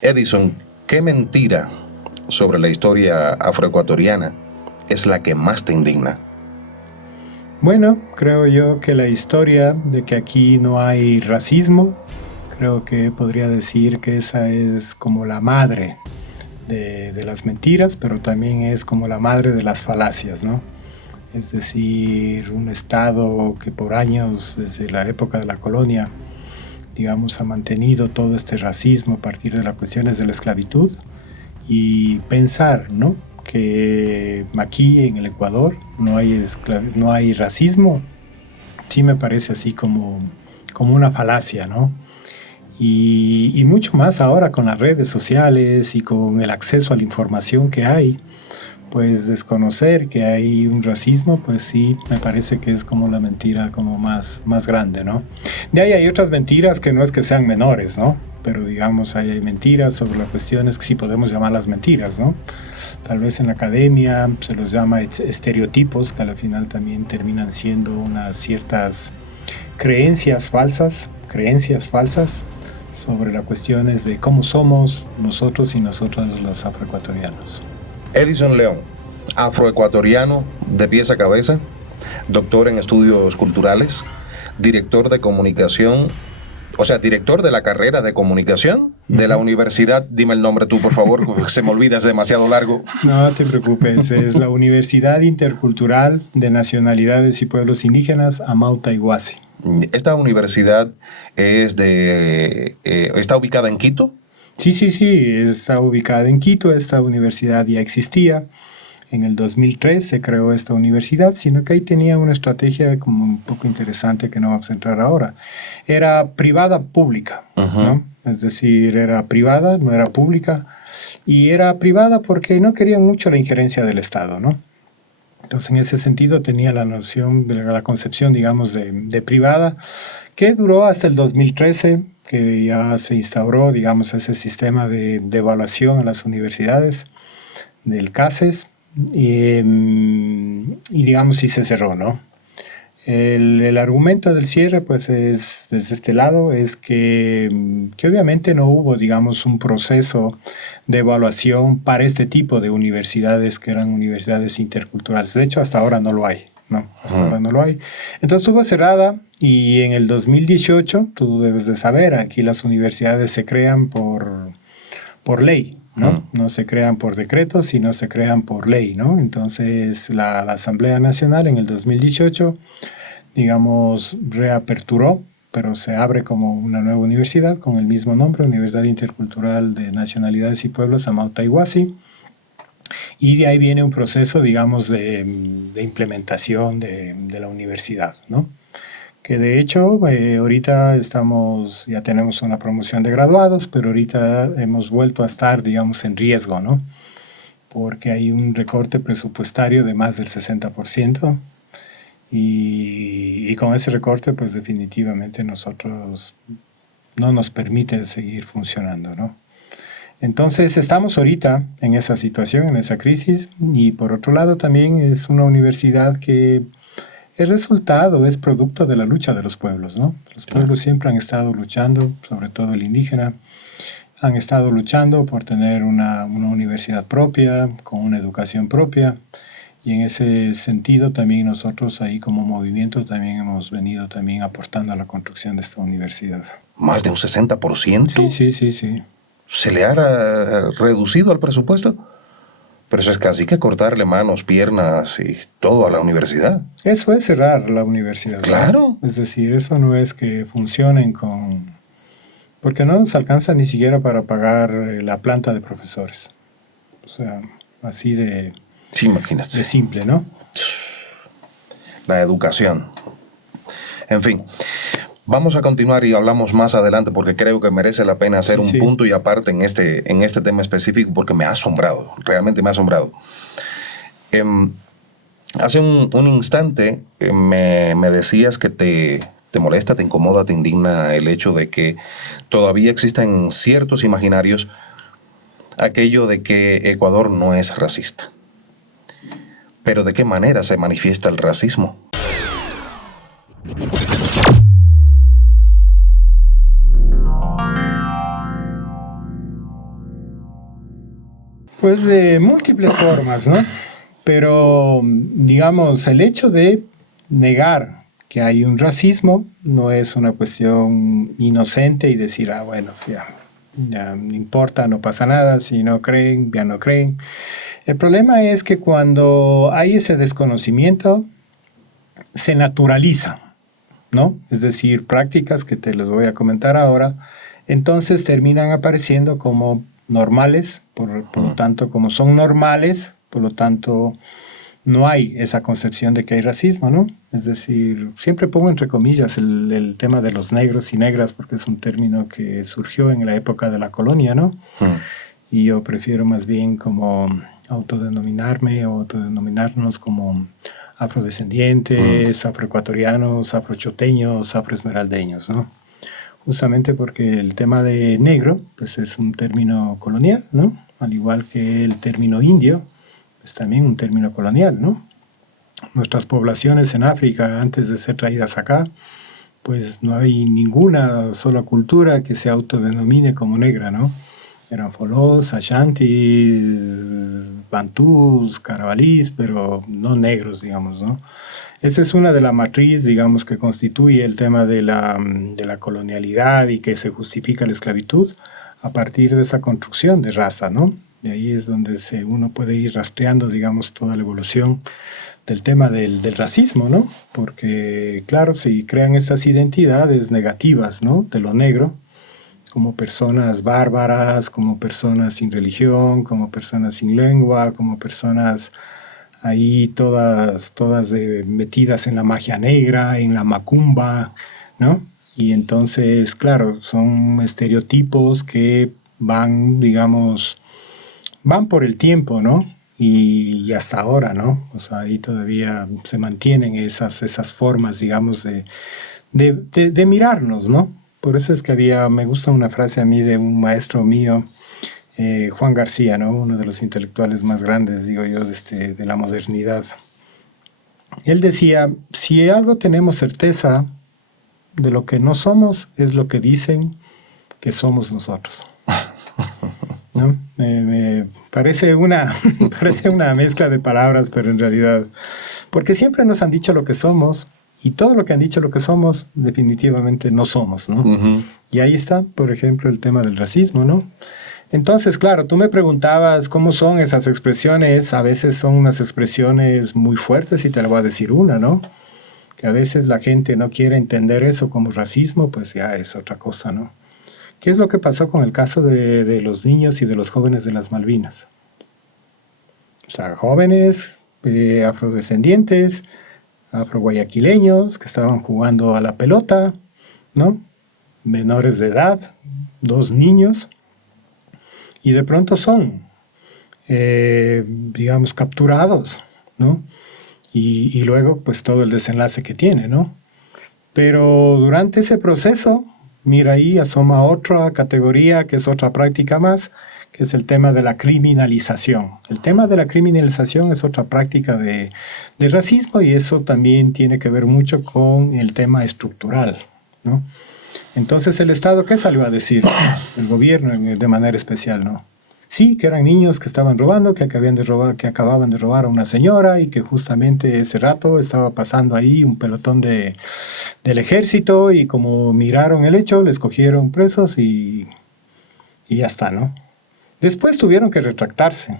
Edison, ¿qué mentira sobre la historia afroecuatoriana es la que más te indigna? Bueno, creo yo que la historia de que aquí no hay racismo, creo que podría decir que esa es como la madre de las mentiras, pero también es como la madre de las falacias, ¿no? Es decir, un Estado que por años, desde la época de la colonia, digamos, ha mantenido todo este racismo a partir de las cuestiones de la esclavitud, y pensar, ¿no?, que aquí en el Ecuador no hay racismo, sí me parece así como una falacia, ¿no? Y mucho más ahora con las redes sociales y con el acceso a la información que hay, pues desconocer que hay un racismo, pues sí, me parece que es como la mentira como más grande, ¿no? De ahí hay otras mentiras que no es que sean menores, ¿no? Pero digamos, ahí hay mentiras sobre las cuestiones que sí podemos llamarlas mentiras, ¿no? Tal vez en la academia se los llama estereotipos, que al final también terminan siendo unas ciertas creencias falsas sobre las cuestiones de cómo somos nosotros y nosotras los afroecuatorianos. Edison León, afroecuatoriano de pies a cabeza, doctor en estudios culturales, director de comunicación, o sea, director de la carrera de comunicación de la universidad. Dime el nombre tú, por favor, porque se me olvida, es demasiado largo. No te preocupes, es la Universidad Intercultural de Nacionalidades y Pueblos Indígenas Amauta Iguazí. ¿Esta universidad está ubicada en Quito? Sí, está ubicada en Quito. Esta universidad ya existía. En el 2003 se creó esta universidad, sino que ahí tenía una estrategia como un poco interesante que no vamos a entrar ahora. Era privada pública, ¿no? Es decir, era privada, no era pública. Y era privada porque no querían mucho la injerencia del Estado, ¿no? Entonces, en ese sentido, tenía la noción de la concepción, digamos, de privada, que duró hasta el 2013, que ya se instauró, digamos, ese sistema de evaluación en las universidades del CACES, y digamos, sí se cerró, ¿no? El argumento del cierre, pues, es, desde este lado, es que obviamente no hubo, digamos, un proceso de evaluación para este tipo de universidades que eran universidades interculturales. De hecho, hasta ahora no lo hay, ¿no? Hasta ahora no lo hay. Entonces estuvo cerrada, y en el 2018, tú debes de saber, aquí las universidades se crean por ley, ¿no? No se crean por decretos, sino se crean por ley, ¿no? Entonces la Asamblea Nacional en el 2018, digamos, reaperturó, pero se abre como una nueva universidad con el mismo nombre, Universidad Intercultural de Nacionalidades y Pueblos Amauta Iguazí. Y de ahí viene un proceso, digamos, de implementación de la universidad, ¿no? Que de hecho ahorita ya tenemos una promoción de graduados, pero ahorita hemos vuelto a estar, digamos, en riesgo, ¿no? Porque hay un recorte presupuestario de más del 60%, y con ese recorte, pues definitivamente nosotros no nos permite seguir funcionando, ¿no? Entonces estamos ahorita en esa situación, en esa crisis, y por otro lado también es una universidad que el resultado es producto de la lucha de los pueblos, ¿no? Los pueblos siempre han estado luchando, sobre todo el indígena, han estado luchando por tener una universidad propia, con una educación propia, y en ese sentido también nosotros ahí como movimiento también hemos venido también aportando a la construcción de esta universidad. ¿Más de un 60%? Sí. ¿Se le ha reducido al presupuesto? Pero eso es casi que cortarle manos, piernas y todo a la universidad. Eso es cerrar la universidad. Claro. ¿No? Es decir, eso no es que funcionen porque no nos alcanza ni siquiera para pagar la planta de profesores. O sea, así de... Sí, imagínate. De simple, ¿no? La educación. En fin. Vamos a continuar y hablamos más adelante porque creo que merece la pena hacer un punto y aparte en este tema específico porque me ha asombrado, realmente me ha asombrado. Hace un instante me decías que te molesta, te incomoda, te indigna el hecho de que todavía existen ciertos imaginarios aquello de que Ecuador no es racista. Pero ¿de qué manera se manifiesta el racismo? Pues de múltiples formas, ¿no? Pero, digamos, el hecho de negar que hay un racismo no es una cuestión inocente y decir, ah, bueno, ya no importa, no pasa nada, si no creen, ya no creen. El problema es que cuando hay ese desconocimiento, se naturaliza, ¿no? Es decir, prácticas que te las voy a comentar ahora, entonces terminan apareciendo como normales, por lo tanto, como son normales, por lo tanto, no hay esa concepción de que hay racismo, ¿no? Es decir, siempre pongo entre comillas el tema de los negros y negras, porque es un término que surgió en la época de la colonia, ¿no? Y yo prefiero más bien como autodenominarme o autodenominarnos como afrodescendientes, afroecuatorianos, afrochoteños, afroesmeraldeños, ¿no? Justamente porque el tema de negro, pues es un término colonial, ¿no? Al igual que el término indio, es también un término colonial, ¿no? Nuestras poblaciones en África, antes de ser traídas acá, pues no hay ninguna sola cultura que se autodenomine como negra, ¿no? Eran Folós, Ashantis, Bantús, Carabalís, pero no negros, digamos, ¿no? Esa es una de la matriz, digamos, que constituye el tema de la colonialidad y que se justifica la esclavitud a partir de esa construcción de raza, ¿no? Y ahí es donde uno puede ir rastreando, digamos, toda la evolución del tema del racismo, ¿no? Porque, claro, se crean estas identidades negativas, ¿no? De lo negro, como personas bárbaras, como personas sin religión, como personas sin lengua, como personas ahí todas metidas en la magia negra, en la macumba, ¿no? Y entonces, claro, son estereotipos que van, digamos, van por el tiempo, ¿no? Y hasta ahora, ¿no? O sea, ahí todavía se mantienen esas formas, digamos, de mirarnos, ¿no? Por eso es que me gusta una frase a mí de un maestro mío, Juan García, ¿no? Uno de los intelectuales más grandes, digo yo, de la modernidad. Él decía, si algo tenemos certeza de lo que no somos, es lo que dicen que somos nosotros. ¿No? Me parece parece una mezcla de palabras, pero en realidad, porque siempre nos han dicho lo que somos, y todo lo que han dicho lo que somos, definitivamente no somos, ¿no? Y ahí está, por ejemplo, el tema del racismo, ¿no? Entonces, claro, tú me preguntabas cómo son esas expresiones. A veces son unas expresiones muy fuertes y te la voy a decir una, ¿no? Que a veces la gente no quiere entender eso como racismo, pues ya es otra cosa, ¿no? ¿Qué es lo que pasó con el caso de los niños y de los jóvenes de las Malvinas? O sea, jóvenes afrodescendientes, afroguayaquileños que estaban jugando a la pelota, ¿no? Menores de edad, 2 niños, y de pronto son, digamos, capturados, ¿no? Y luego, pues, todo el desenlace que tiene, ¿no? Pero durante ese proceso, mira, ahí asoma otra categoría, que es otra práctica más, que es el tema de la criminalización. El tema de la criminalización es otra práctica de racismo, y eso también tiene que ver mucho con el tema estructural, ¿no? Entonces, ¿el Estado qué salió a decir? El gobierno de manera especial, ¿no? Sí, que eran niños que estaban robando, que acababan de robar a una señora, y que justamente ese rato estaba pasando ahí un pelotón del ejército, y como miraron el hecho, les cogieron presos y ya está, ¿no? Después tuvieron que retractarse,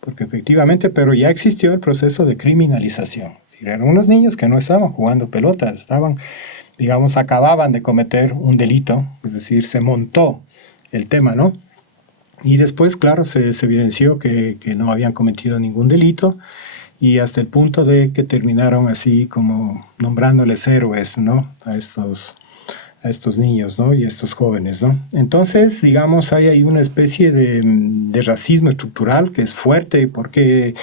porque efectivamente, pero ya existió el proceso de criminalización. Es decir, eran unos niños que no estaban jugando pelota, estaban, digamos, acababan de cometer un delito, es decir, se montó el tema, ¿no? Y después, claro, se evidenció que no habían cometido ningún delito, y hasta el punto de que terminaron así como nombrándoles héroes, ¿no? A estos niños, ¿no? Y a estos jóvenes, ¿no? Entonces, digamos, hay ahí una especie de racismo estructural que es fuerte porque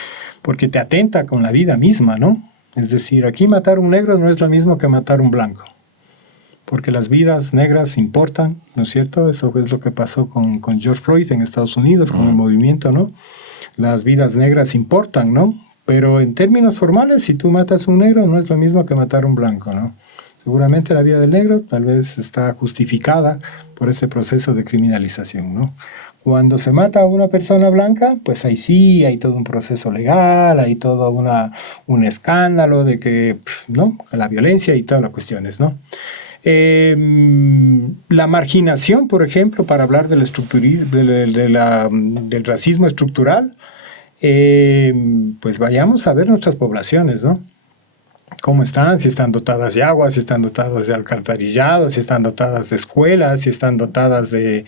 te atenta con la vida misma, ¿no? Es decir, aquí matar a un negro no es lo mismo que matar a un blanco, porque las vidas negras importan, ¿no es cierto? Eso es lo que pasó con George Floyd en Estados Unidos, con el movimiento, ¿no? Las vidas negras importan, ¿no? Pero en términos formales, si tú matas a un negro, no es lo mismo que matar a un blanco, ¿no? Seguramente la vida del negro tal vez está justificada por este proceso de criminalización, ¿no? Cuando se mata a una persona blanca, pues ahí sí hay todo un proceso legal, hay todo un escándalo de que, ¿no? La violencia y todas las cuestiones, ¿no? La marginación, por ejemplo, para hablar del racismo estructural, pues vayamos a ver nuestras poblaciones, ¿no? ¿Cómo están? Si están dotadas de agua, si están dotadas de alcantarillado, si están dotadas de escuelas, si están dotadas de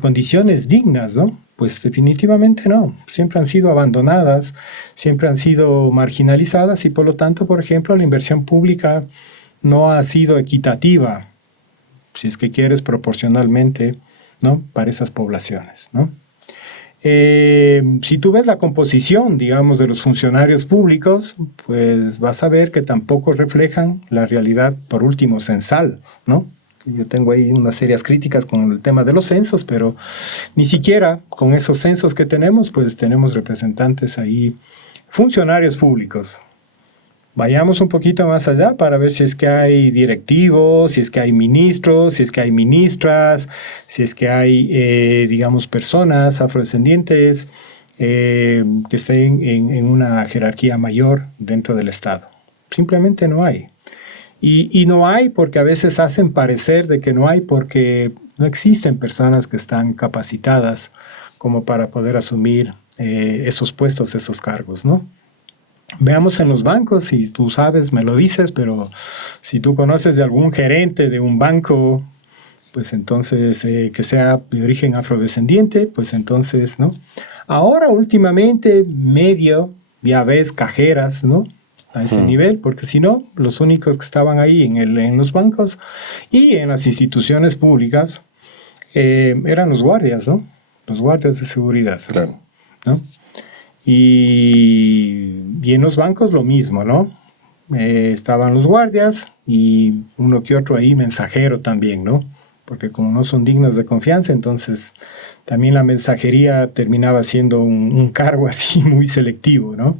condiciones dignas, ¿no? Pues definitivamente no. Siempre han sido abandonadas, siempre han sido marginalizadas y por lo tanto, por ejemplo, la inversión pública no ha sido equitativa, si es que quieres, proporcionalmente, ¿no? Para esas poblaciones, ¿no? Si tú ves la composición, digamos, de los funcionarios públicos, pues vas a ver que tampoco reflejan la realidad, por último, censal, ¿no? Yo tengo ahí unas serias críticas con el tema de los censos, pero ni siquiera con esos censos que tenemos, pues tenemos representantes ahí, funcionarios públicos. Vayamos un poquito más allá para ver si es que hay directivos, si es que hay ministros, si es que hay ministras, si es que hay, digamos, personas afrodescendientes que estén en una jerarquía mayor dentro del Estado. Simplemente no hay. Y no hay porque a veces hacen parecer de que no hay porque no existen personas que están capacitadas como para poder asumir esos puestos, esos cargos, ¿no? Veamos en los bancos, si tú sabes, me lo dices, pero si tú conoces de algún gerente de un banco, pues entonces que sea de origen afrodescendiente, pues entonces, ¿no? Ahora últimamente medio, ya ves, cajeras, ¿no? A ese nivel, porque si no, los únicos que estaban ahí en los bancos y en las instituciones públicas eran los guardias, ¿no? Los guardias de seguridad, claro, ¿no? Y en los bancos lo mismo, ¿no? Estaban los guardias y uno que otro ahí mensajero también, ¿no? Porque como no son dignos de confianza, entonces también la mensajería terminaba siendo un cargo así muy selectivo, ¿no?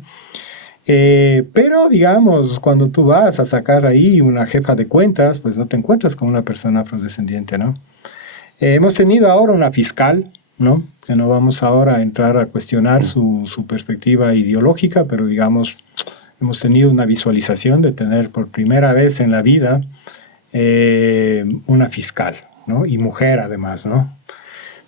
Pero digamos, cuando tú vas a sacar ahí una jefa de cuentas, pues no te encuentras con una persona afrodescendiente, ¿no? Hemos tenido ahora una fiscal, ¿no? Que no vamos ahora a entrar a cuestionar su perspectiva ideológica, pero digamos, hemos tenido una visualización de tener por primera vez en la vida una fiscal, ¿no? Y mujer además, ¿no?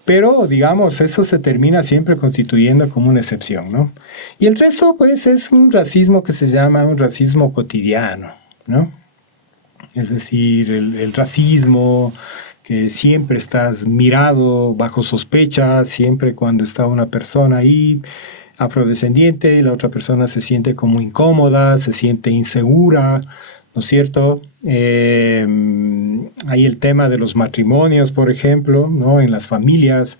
Pero, digamos, eso se termina siempre constituyendo como una excepción, ¿no? Y el resto, pues, es un racismo que se llama un racismo cotidiano, ¿no? Es decir, el racismo que siempre estás mirado bajo sospecha, siempre cuando está una persona ahí afrodescendiente, la otra persona se siente como incómoda, se siente insegura, ¿no es cierto? Hay el tema de los matrimonios, por ejemplo, ¿no? En las familias,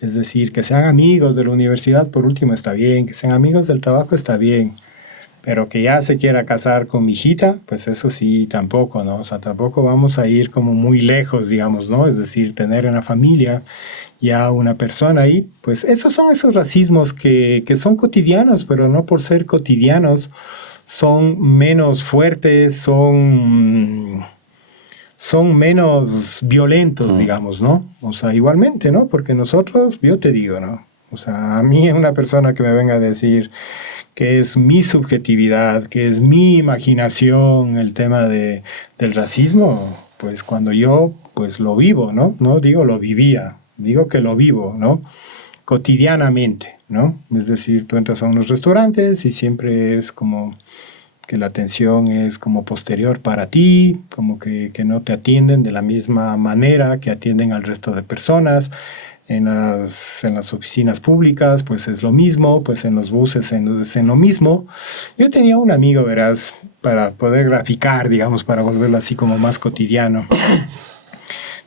es decir, que sean amigos de la universidad, por último, está bien, que sean amigos del trabajo, está bien, pero que ya se quiera casar con mi hijita, pues eso sí, tampoco, ¿no? O sea, tampoco vamos a ir como muy lejos, digamos, ¿no? Es decir, tener en la familia ya una persona ahí, pues esos son esos racismos que son cotidianos, pero no por ser cotidianos son menos fuertes, son menos violentos, digamos, ¿no? O sea, igualmente, ¿no? Porque nosotros, yo te digo, ¿no? O sea, a mí una persona que me venga a decir que es mi subjetividad, que es mi imaginación, el tema del racismo, pues cuando yo pues lo vivo, ¿no? No digo lo vivía, digo que lo vivo, ¿no? Cotidianamente, ¿no? Es decir, tú entras a unos restaurantes y siempre es como que la atención es como posterior para ti, como que no te atienden de la misma manera que atienden al resto de personas. En las oficinas públicas, pues es lo mismo, pues en los buses es lo mismo. Yo tenía un amigo, verás, para poder graficar, digamos, para volverlo así como más cotidiano.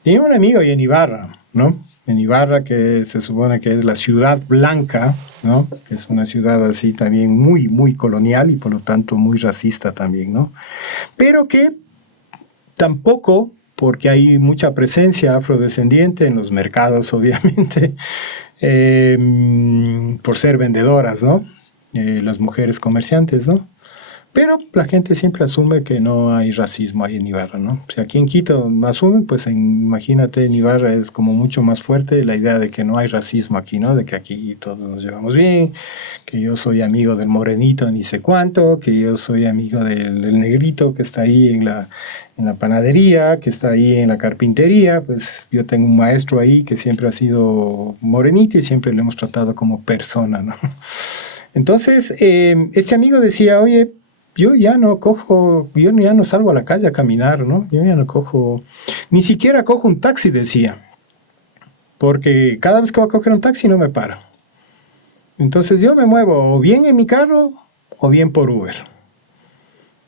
Tenía un amigo ahí en Ibarra, ¿no? En Ibarra, que se supone que es la ciudad blanca, ¿no? Que es una ciudad así también muy, muy colonial y por lo tanto muy racista también, ¿no? Pero que tampoco, porque hay mucha presencia afrodescendiente en los mercados, obviamente, por ser vendedoras, ¿no? Las mujeres comerciantes, ¿no? Pero la gente siempre asume que no hay racismo ahí en Ibarra, ¿no? Si aquí en Quito asumen, pues imagínate, en Ibarra es como mucho más fuerte la idea de que no hay racismo aquí, ¿no? De que aquí todos nos llevamos bien, que yo soy amigo del morenito ni sé cuánto, que yo soy amigo del negrito que está ahí en la panadería, que está ahí en la carpintería. Pues yo tengo un maestro ahí que siempre ha sido morenito y siempre lo hemos tratado como persona, ¿no? Entonces, este amigo decía, oye, yo ya no salgo a la calle a caminar, ¿no? Yo ya no cojo, ni siquiera cojo un taxi, decía, porque cada vez que voy a coger un taxi no me para. Entonces yo me muevo o bien en mi carro o bien por Uber.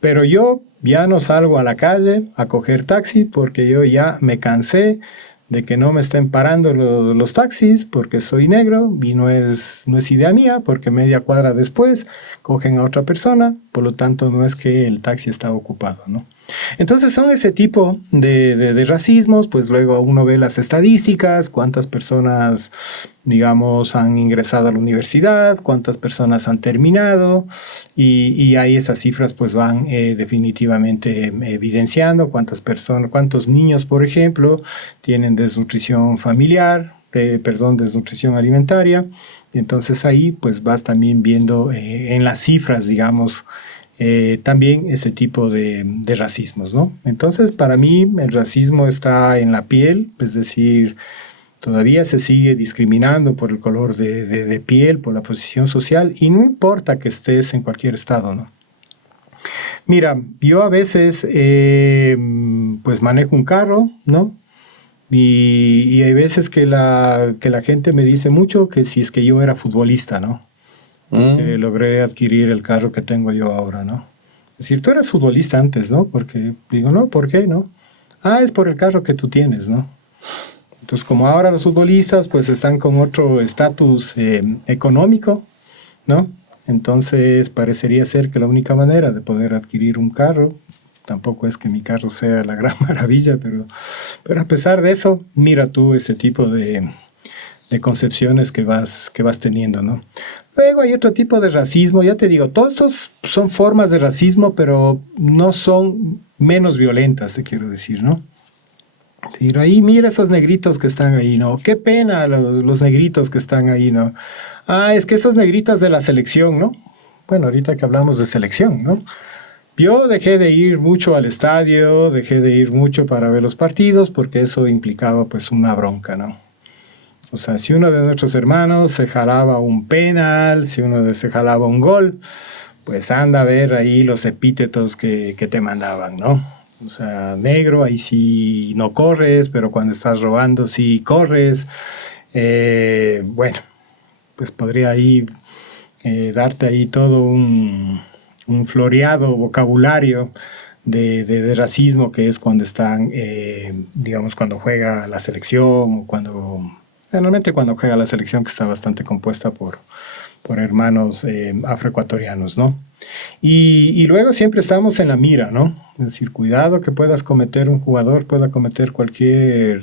Pero yo ya no salgo a la calle a coger taxi porque yo ya me cansé de que no me estén parando los taxis porque soy negro y no es idea mía, porque media cuadra después cogen a otra persona, por lo tanto no es que el taxi está ocupado, ¿no? Entonces son ese tipo de racismos. Pues luego uno ve las estadísticas, cuántas personas, digamos, han ingresado a la universidad, cuántas personas han terminado, y ahí esas cifras pues van definitivamente evidenciando cuántos niños, por ejemplo, tienen desnutrición familiar, desnutrición alimentaria. Y entonces ahí pues vas también viendo en las cifras, digamos, también ese tipo de racismos, ¿no? Entonces, para mí el racismo está en la piel, es decir, todavía se sigue discriminando por el color de piel, por la posición social, y no importa que estés en cualquier estado, ¿no? Mira, yo a veces pues manejo un carro, ¿no? Y hay veces que la gente me dice mucho que si es que yo era futbolista, ¿no? Que logré adquirir el carro que tengo yo ahora, ¿no? Es decir, tú eras futbolista antes, ¿no? Porque digo, no, ¿por qué, no? Ah, es por el carro que tú tienes, ¿no? Entonces, como ahora los futbolistas pues están con otro estatus económico, ¿no? Entonces parecería ser que la única manera de poder adquirir un carro, tampoco es que mi carro sea la gran maravilla, pero a pesar de eso, mira tú ese tipo de concepciones que vas teniendo, ¿no? Luego hay otro tipo de racismo, ya te digo, todos estos son formas de racismo, pero no son menos violentas, te quiero decir, ¿no? Decir, ahí mira esos negritos que están ahí, ¿no? Qué pena los negritos que están ahí, ¿no? Ah, es que esos negritos de la selección, ¿no? Bueno, ahorita que hablamos de selección, ¿no? Yo dejé de ir mucho al estadio, dejé de ir mucho para ver los partidos, porque eso implicaba pues una bronca, ¿no? O sea, si uno de nuestros hermanos se jalaba un penal, si uno se jalaba un gol, pues anda a ver ahí los epítetos que te mandaban, ¿no? O sea, negro, ahí sí no corres, pero cuando estás robando sí corres. Bueno, pues podría ahí darte ahí todo un floreado vocabulario de racismo, que es cuando están, digamos, cuando juega la selección, o generalmente cuando juega la selección, que está bastante compuesta por hermanos afroecuatorianos, ¿no? Y luego siempre estamos en la mira, ¿no? Es decir, cuidado que un jugador pueda cometer cualquier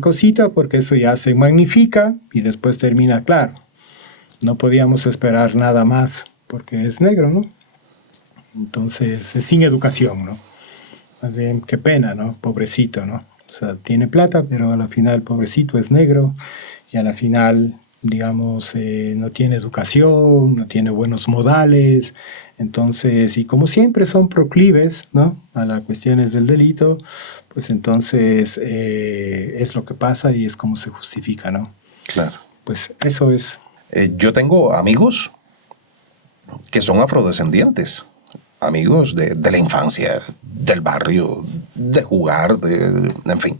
cosita, porque eso ya se magnifica y después termina, claro. No podíamos esperar nada más porque es negro, ¿no? Entonces es sin educación, ¿no? Más bien, qué pena, ¿no? Pobrecito, ¿no? O sea, tiene plata, pero a la final pobrecito es negro y a la final, digamos, no tiene educación, no tiene buenos modales. Entonces, y como siempre son proclives, ¿no?, a las cuestiones del delito, pues entonces es lo que pasa y es como se justifica, ¿no? Claro. Pues eso es. Yo tengo amigos que son afrodescendientes, amigos de la infancia, del barrio, de jugar, en fin.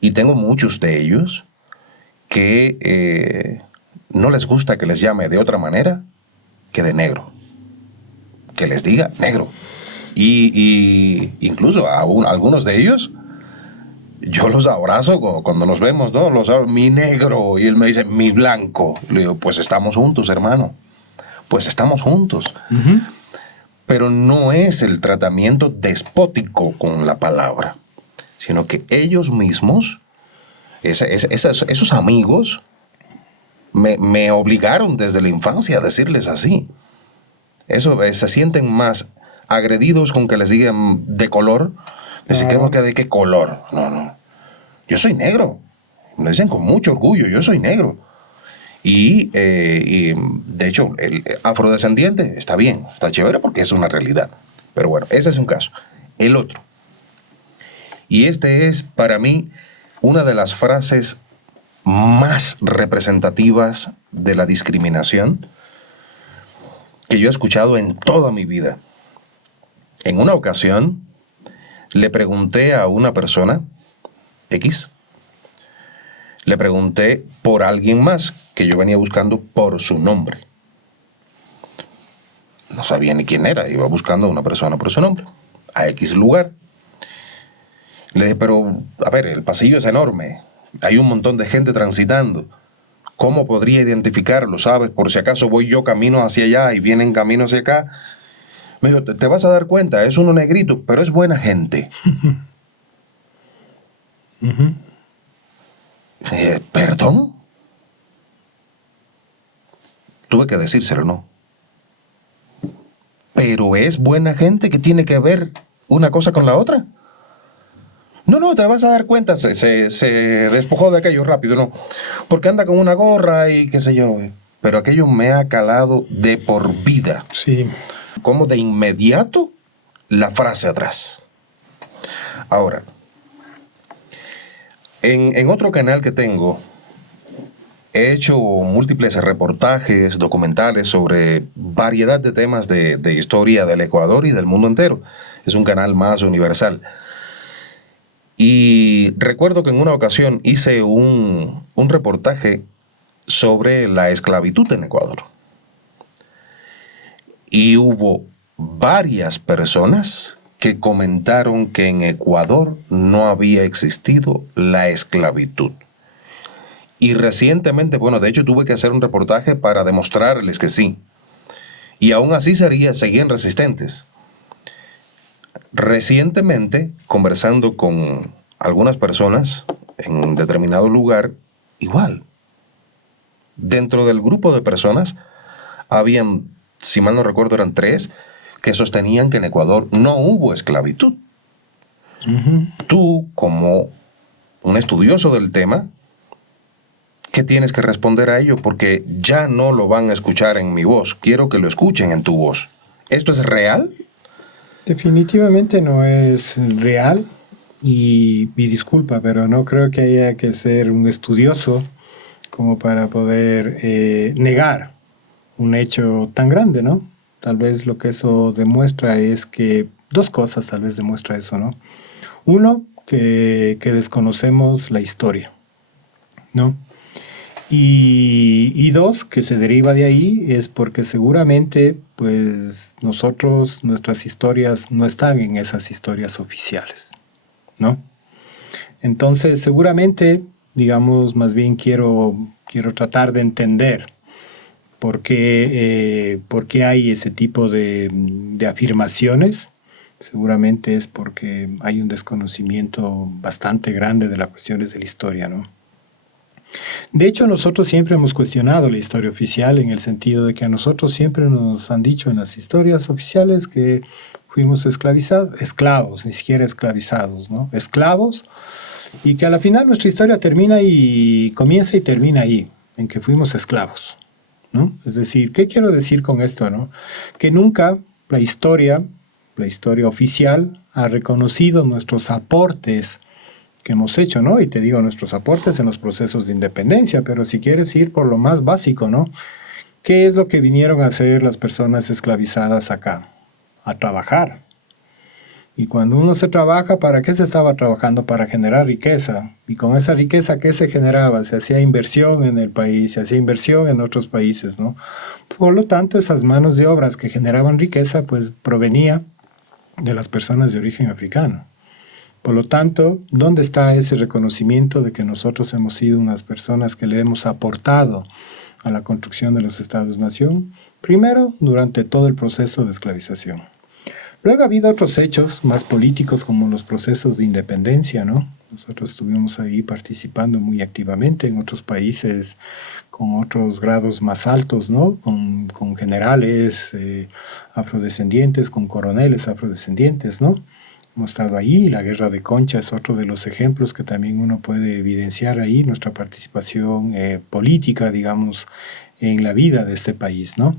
Y tengo muchos de ellos que no les gusta que les llame de otra manera que de negro. Que les diga negro. Y incluso a algunos de ellos, yo los abrazo cuando nos vemos, ¿no? Mi negro. Y él me dice, mi blanco. Le digo, pues estamos juntos, hermano. Pues estamos juntos. Uh-huh. Pero no es el tratamiento despótico con la palabra, sino que ellos mismos, esos amigos, me obligaron desde la infancia a decirles así. Eso se sienten más agredidos con que les digan de color. Dicen, ¿de qué color? No. Yo soy negro. Me dicen con mucho orgullo, yo soy negro. Y de hecho, el afrodescendiente está bien, está chévere porque es una realidad. Pero bueno, ese es un caso. El otro. Y este es para mí una de las frases más representativas de la discriminación que yo he escuchado en toda mi vida. En una ocasión le pregunté a una persona X, le pregunté por alguien más que yo venía buscando por su nombre. No sabía ni quién era, iba buscando a una persona por su nombre, a X lugar. Le dije, pero, a ver, el pasillo es enorme, hay un montón de gente transitando. ¿Cómo podría identificarlo, sabes? Por si acaso voy yo camino hacia allá y vienen camino hacia acá. Me dijo, te vas a dar cuenta, es uno negrito, pero es buena gente. ¿Perdón? Tuve que decírselo, ¿no? Pero es buena gente, que tiene que ver una cosa con la otra. No, te vas a dar cuenta, se despojó de aquello rápido, ¿no? Porque anda con una gorra y qué sé yo. Pero aquello me ha calado de por vida. Sí. Como de inmediato la frase atrás. Ahora, en otro canal que tengo, he hecho múltiples reportajes, documentales sobre variedad de temas de historia del Ecuador y del mundo entero. Es un canal más universal. Y recuerdo que en una ocasión hice un reportaje sobre la esclavitud en Ecuador. Y hubo varias personas que comentaron que en Ecuador no había existido la esclavitud. Y recientemente, de hecho tuve que hacer un reportaje para demostrarles que sí. Y aún así seguían resistentes. Recientemente, conversando con algunas personas en un determinado lugar, igual. Dentro del grupo de personas, habían, si mal no recuerdo, eran 3 que sostenían que en Ecuador no hubo esclavitud. Tú, como un estudioso del tema, ¿qué tienes que responder a ello? Porque ya no lo van a escuchar en mi voz. Quiero que lo escuchen en tu voz. ¿Esto es real? Definitivamente no es real y disculpa, pero no creo que haya que ser un estudioso como para poder negar un hecho tan grande, ¿no? Tal vez lo que eso demuestra es que 2 cosas tal vez demuestra eso, ¿no? Uno, que desconocemos la historia, ¿no? Y 2, que se deriva de ahí, es porque seguramente pues nuestras historias no están en esas historias oficiales, ¿no? Entonces seguramente, digamos, más bien quiero tratar de entender por qué hay ese tipo de afirmaciones. Seguramente es porque hay un desconocimiento bastante grande de las cuestiones de la historia, ¿no? De hecho, nosotros siempre hemos cuestionado la historia oficial en el sentido de que a nosotros siempre nos han dicho en las historias oficiales que fuimos esclavos, ni siquiera esclavizados, ¿no? Esclavos, y que a la final nuestra historia comienza y termina ahí, en que fuimos esclavos, ¿no? Es decir, ¿qué quiero decir con esto, no? Que nunca la historia oficial ha reconocido nuestros aportes que hemos hecho, ¿no? Y te digo, nuestros aportes en los procesos de independencia, pero si quieres ir por lo más básico, ¿no? ¿Qué es lo que vinieron a hacer las personas esclavizadas acá? A trabajar. Y cuando uno se trabaja, ¿para qué se estaba trabajando? Para generar riqueza. Y con esa riqueza, ¿qué se generaba? Se hacía inversión en el país, se hacía inversión en otros países, ¿no? Por lo tanto, esas manos de obras que generaban riqueza, pues provenía de las personas de origen africano. Por lo tanto, ¿dónde está ese reconocimiento de que nosotros hemos sido unas personas que le hemos aportado a la construcción de los Estados-nación? Primero, durante todo el proceso de esclavización. Luego ha habido otros hechos más políticos como los procesos de independencia, ¿no? Nosotros estuvimos ahí participando muy activamente en otros países con otros grados más altos, ¿no? Con generales afrodescendientes, con coroneles afrodescendientes, ¿no? Hemos estado ahí. La Guerra de Concha es otro de los ejemplos que también uno puede evidenciar ahí, nuestra participación política, digamos, en la vida de este país, ¿no?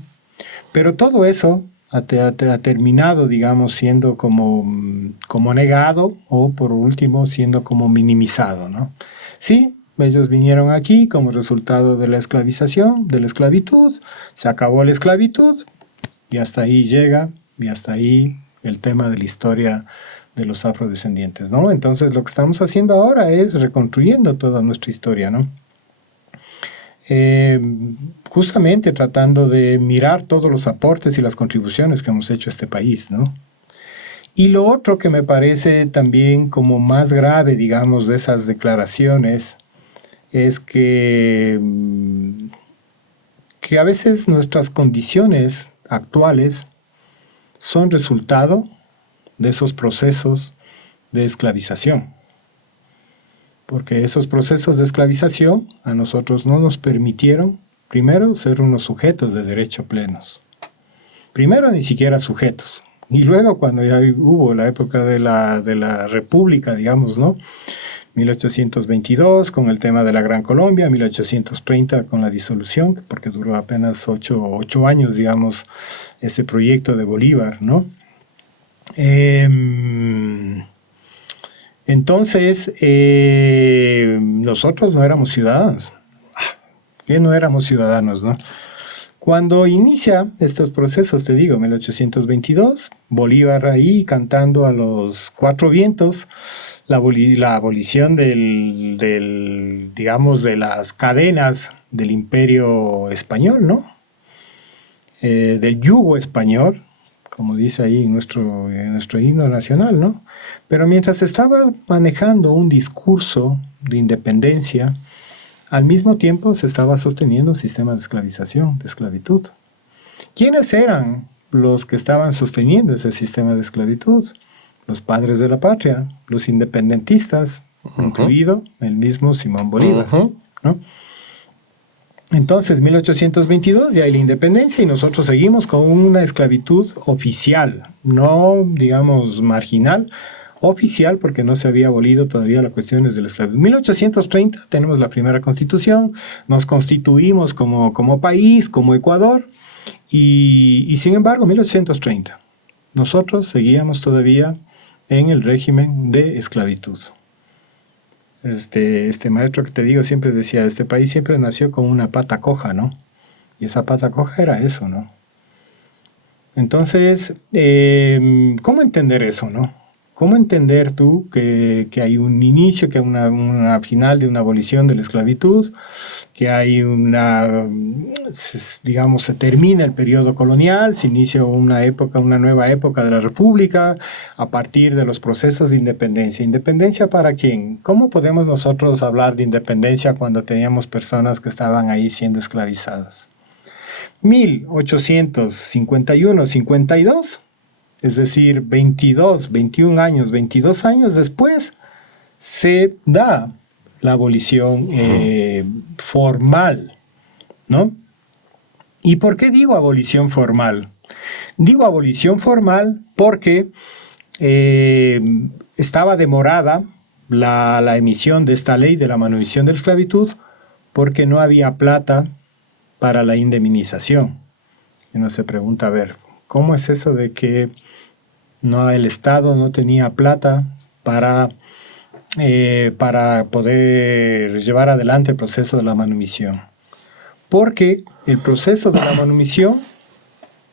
Pero todo eso ha terminado, digamos, siendo como negado o, por último, siendo como minimizado, ¿no? Sí, ellos vinieron aquí como resultado de la esclavización, de la esclavitud, se acabó la esclavitud y hasta ahí llega, y hasta ahí el tema de la historia de los afrodescendientes, ¿no? Entonces lo que estamos haciendo ahora es reconstruyendo toda nuestra historia, ¿no? Justamente tratando de mirar todos los aportes y las contribuciones que hemos hecho a este país, ¿no? Y lo otro que me parece también como más grave, digamos, de esas declaraciones es que a veces nuestras condiciones actuales son resultado de esos procesos de esclavización. Porque esos procesos de esclavización a nosotros no nos permitieron, primero, ser unos sujetos de derecho plenos. Primero, ni siquiera sujetos. Y luego, cuando ya hubo la época de la República, digamos, ¿no? 1822 con el tema de la Gran Colombia, 1830 con la disolución, porque duró apenas 8 años, digamos, ese proyecto de Bolívar, ¿no? Entonces, nosotros no éramos ciudadanos. ¿Qué no éramos ciudadanos, no? Cuando inicia estos procesos, te digo, 1822, Bolívar ahí cantando a los cuatro vientos, la abolición digamos, de las cadenas del imperio español, ¿no? Del yugo español, como dice ahí en nuestro himno nacional, ¿no? Pero mientras estaba manejando un discurso de independencia, al mismo tiempo se estaba sosteniendo un sistema de esclavización, de esclavitud. ¿Quiénes eran los que estaban sosteniendo ese sistema de esclavitud? Los padres de la patria, los independentistas, incluido el mismo Simón Bolívar, ¿no? Entonces, 1822 ya hay la independencia y nosotros seguimos con una esclavitud oficial, no, digamos, marginal, oficial, porque no se había abolido todavía las cuestiones de la esclavitud. En 1830 tenemos la primera constitución, nos constituimos como país, como Ecuador, y sin embargo, 1830, nosotros seguíamos todavía en el régimen de esclavitud. Este maestro que te digo siempre decía, este país siempre nació con una pata coja, ¿no? Y esa pata coja era eso, ¿no? Entonces, ¿cómo entender eso, no? ¿Cómo entender tú que hay un inicio, que hay una final de una abolición de la esclavitud, que hay digamos, se termina el periodo colonial, se inicia una nueva época de la República a partir de los procesos de independencia? ¿Independencia para quién? ¿Cómo podemos nosotros hablar de independencia cuando teníamos personas que estaban ahí siendo esclavizadas? 1851-52, es decir, 21 años después, se da la abolición formal, ¿no? ¿Y por qué digo abolición formal? Digo abolición formal porque estaba demorada la emisión de esta ley de la manutención de la esclavitud porque no había plata para la indemnización. Y uno se pregunta, a ver, ¿cómo es eso de que el Estado no tenía plata para poder llevar adelante el proceso de la manutención? Porque el proceso de la manutención,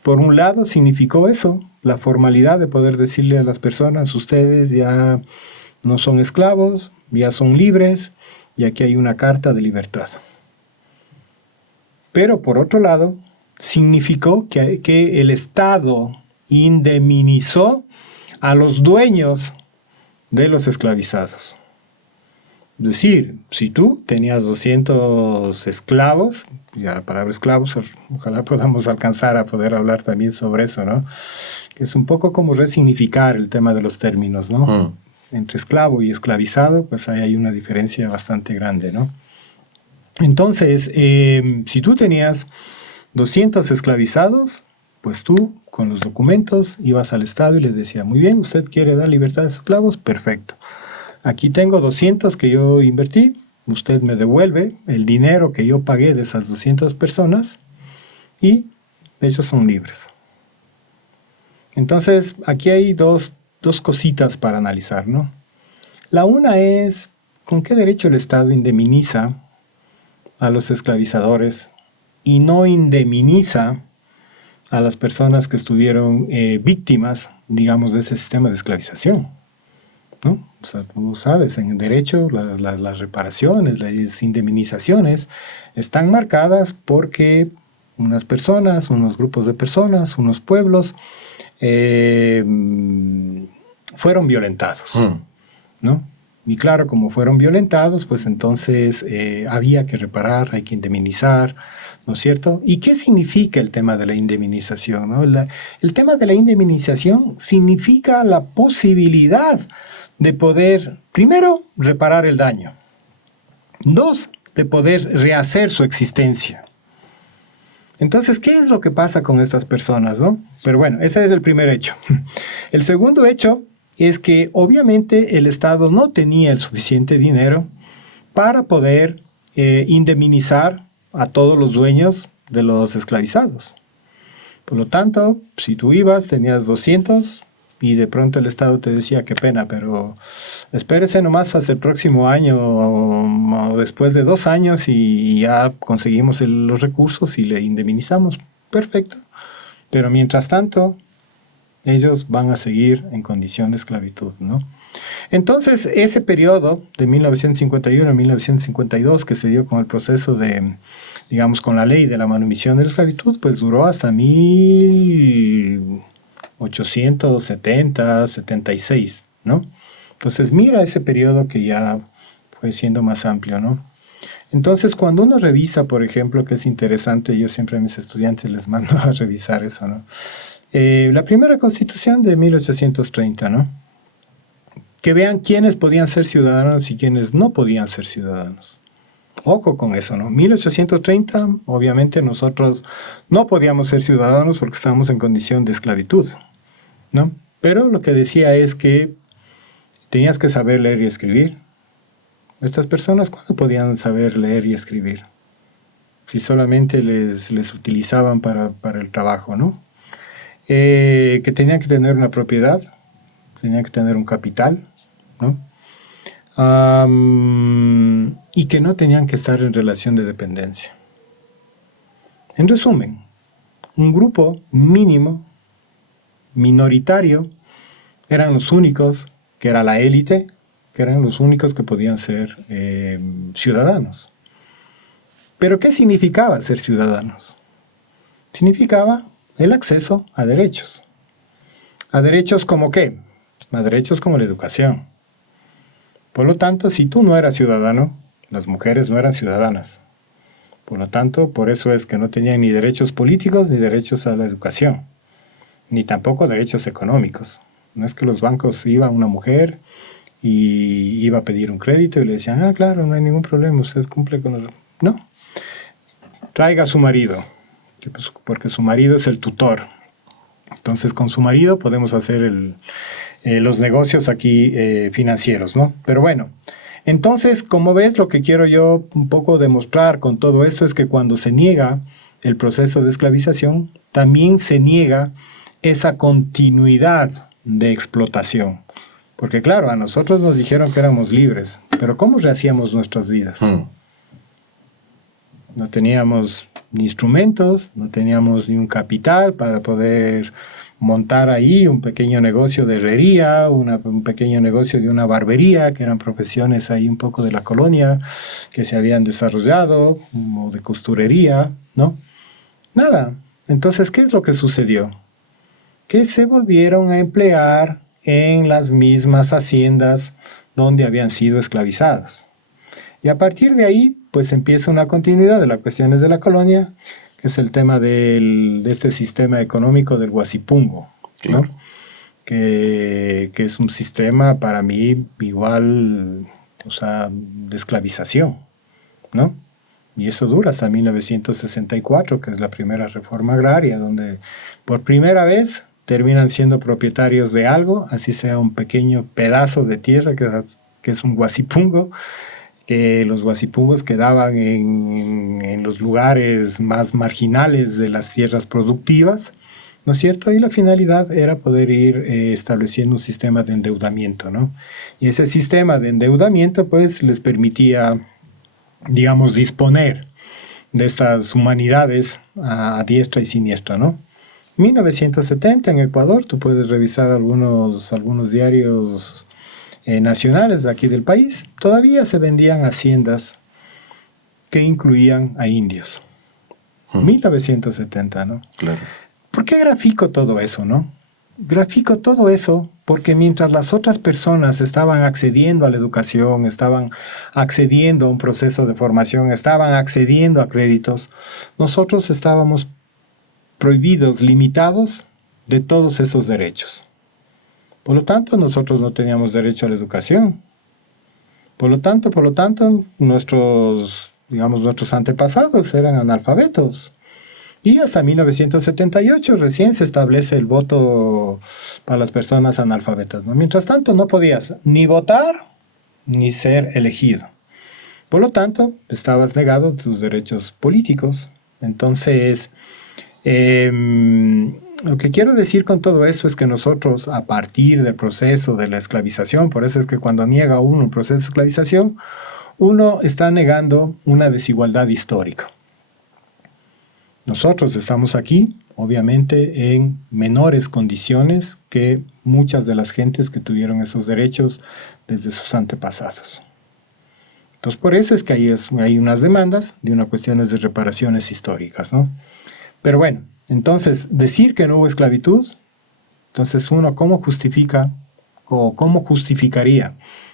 por un lado, significó eso, la formalidad de poder decirle a las personas, ustedes ya no son esclavos, ya son libres, y aquí hay una carta de libertad. Pero por otro lado, significó que el Estado indemnizó a los dueños de los esclavizados. Es decir, si tú tenías 200 esclavos, ya la palabra esclavos, ojalá podamos alcanzar a poder hablar también sobre eso, ¿no? Que es un poco como resignificar el tema de los términos, ¿no? Entre esclavo y esclavizado, pues ahí hay una diferencia bastante grande, ¿no? Entonces, si tú tenías 200 esclavizados, pues tú, con los documentos, ibas al Estado y les decías, muy bien, ¿usted quiere dar libertad de esclavos? Perfecto. Aquí tengo 200 que yo invertí, usted me devuelve el dinero que yo pagué de esas 200 personas y ellos son libres. Entonces, aquí hay dos cositas para analizar, ¿no? La una es, ¿con qué derecho el Estado indemniza a los esclavizadores y no indemniza a las personas que estuvieron víctimas, digamos, de ese sistema de esclavización? ¿No? O sea, tú sabes, en el derecho las reparaciones, las indemnizaciones están marcadas porque unas personas, unos grupos de personas, unos pueblos fueron violentados, ¿no? Y claro, como fueron violentados, pues entonces había que reparar, hay que indemnizar, ¿no es cierto? ¿Y qué significa el tema de la indemnización? ¿No? El tema de la indemnización significa la posibilidad de poder, primero, reparar el daño. Dos, de poder rehacer su existencia. Entonces, ¿qué es lo que pasa con estas personas, no? Pero bueno, ese es el primer hecho. El segundo hecho es que obviamente el Estado no tenía el suficiente dinero para poder indemnizar a todos los dueños de los esclavizados. Por lo tanto, si tú ibas, tenías 200 y de pronto el Estado te decía, qué pena, pero espérese nomás hasta el próximo año o después de 2 años y ya conseguimos los recursos y le indemnizamos. Perfecto. Pero mientras tanto, ellos van a seguir en condición de esclavitud, ¿no? Entonces, ese periodo de 1951 a 1952 que se dio con el proceso de, digamos, con la ley de la manumisión de la esclavitud, pues duró hasta 1870, 76, ¿no? Entonces, mira ese periodo que ya fue siendo más amplio, ¿no? Entonces, cuando uno revisa, por ejemplo, que es interesante, yo siempre a mis estudiantes les mando a revisar eso, ¿no? La primera constitución de 1830, ¿no? Que vean quiénes podían ser ciudadanos y quiénes no podían ser ciudadanos. Ojo con eso, ¿no? 1830, obviamente nosotros no podíamos ser ciudadanos porque estábamos en condición de esclavitud, ¿no? Pero lo que decía es que tenías que saber leer y escribir. Estas personas, ¿cuándo podían saber leer y escribir? Si solamente les utilizaban para el trabajo, ¿no? Que tenían que tener una propiedad, tenían que tener un capital, ¿no? Y que no tenían que estar en relación de dependencia. En resumen, un grupo mínimo, minoritario, eran los únicos, que era la élite, que eran los únicos que podían ser ciudadanos. ¿Pero qué significaba ser ciudadanos? Significaba el acceso a derechos. ¿A derechos como qué? A derechos como la educación. Por lo tanto, si tú no eras ciudadano, las mujeres no eran ciudadanas. Por lo tanto, por eso es que no tenían ni derechos políticos ni derechos a la educación, ni tampoco derechos económicos. No es que los bancos iba una mujer y iba a pedir un crédito y le decían, ah, claro, no hay ningún problema, usted cumple con los... No, traiga a su marido, porque su marido es el tutor. Entonces, con su marido podemos hacer los negocios aquí financieros, ¿no? Pero bueno, entonces, como ves, lo que quiero yo un poco demostrar con todo esto es que cuando se niega el proceso de esclavización, también se niega esa continuidad de explotación. Porque claro, a nosotros nos dijeron que éramos libres, pero ¿cómo rehacíamos nuestras vidas? No teníamos ni instrumentos, no teníamos ni un capital para poder montar ahí un pequeño negocio de herrería, un pequeño negocio de una barbería, que eran profesiones ahí un poco de la colonia que se habían desarrollado, o de costurería, ¿no? Nada. Entonces, ¿qué es lo que sucedió? Que se volvieron a emplear en las mismas haciendas donde habían sido esclavizados. Y a partir de ahí, pues empieza una continuidad de las cuestiones de la colonia, que es el tema de este sistema económico del Guasipungo, ¿no? Claro. Que es un sistema para mí igual, o sea, de esclavización, ¿no? Y eso dura hasta 1964, que es la primera reforma agraria, donde por primera vez terminan siendo propietarios de algo, así sea un pequeño pedazo de tierra que es un guasipungo, que los guasipungos quedaban en los lugares más marginales de las tierras productivas, ¿no es cierto? Y la finalidad era poder ir estableciendo un sistema de endeudamiento, ¿no? Y ese sistema de endeudamiento pues les permitía, digamos, disponer de estas humanidades a diestra y siniestra, ¿no? 1970 en Ecuador, tú puedes revisar algunos diarios nacionales de aquí del país, todavía se vendían haciendas que incluían a indios. 1970, ¿no? Claro. ¿Por qué grafico todo eso, no? Grafico todo eso porque mientras las otras personas estaban accediendo a la educación, estaban accediendo a un proceso de formación, estaban accediendo a créditos, nosotros estábamos prohibidos, limitados de todos esos derechos. Por lo tanto, nosotros no teníamos derecho a la educación. Por lo tanto, nuestros antepasados eran analfabetos. Y hasta 1978 recién se establece el voto para las personas analfabetas, ¿no? Mientras tanto, no podías ni votar ni ser elegido. Por lo tanto, estabas negado a tus derechos políticos. Entonces, lo que quiero decir con todo esto es que nosotros, a partir del proceso de la esclavización, por eso es que cuando niega uno un proceso de esclavización, uno está negando una desigualdad histórica. Nosotros estamos aquí, obviamente, en menores condiciones que muchas de las gentes que tuvieron esos derechos desde sus antepasados. Entonces, por eso es que hay unas demandas de unas cuestiones de reparaciones históricas, ¿no? Pero bueno, entonces, decir que no hubo esclavitud, entonces uno, ¿cómo justifica o cómo justificaría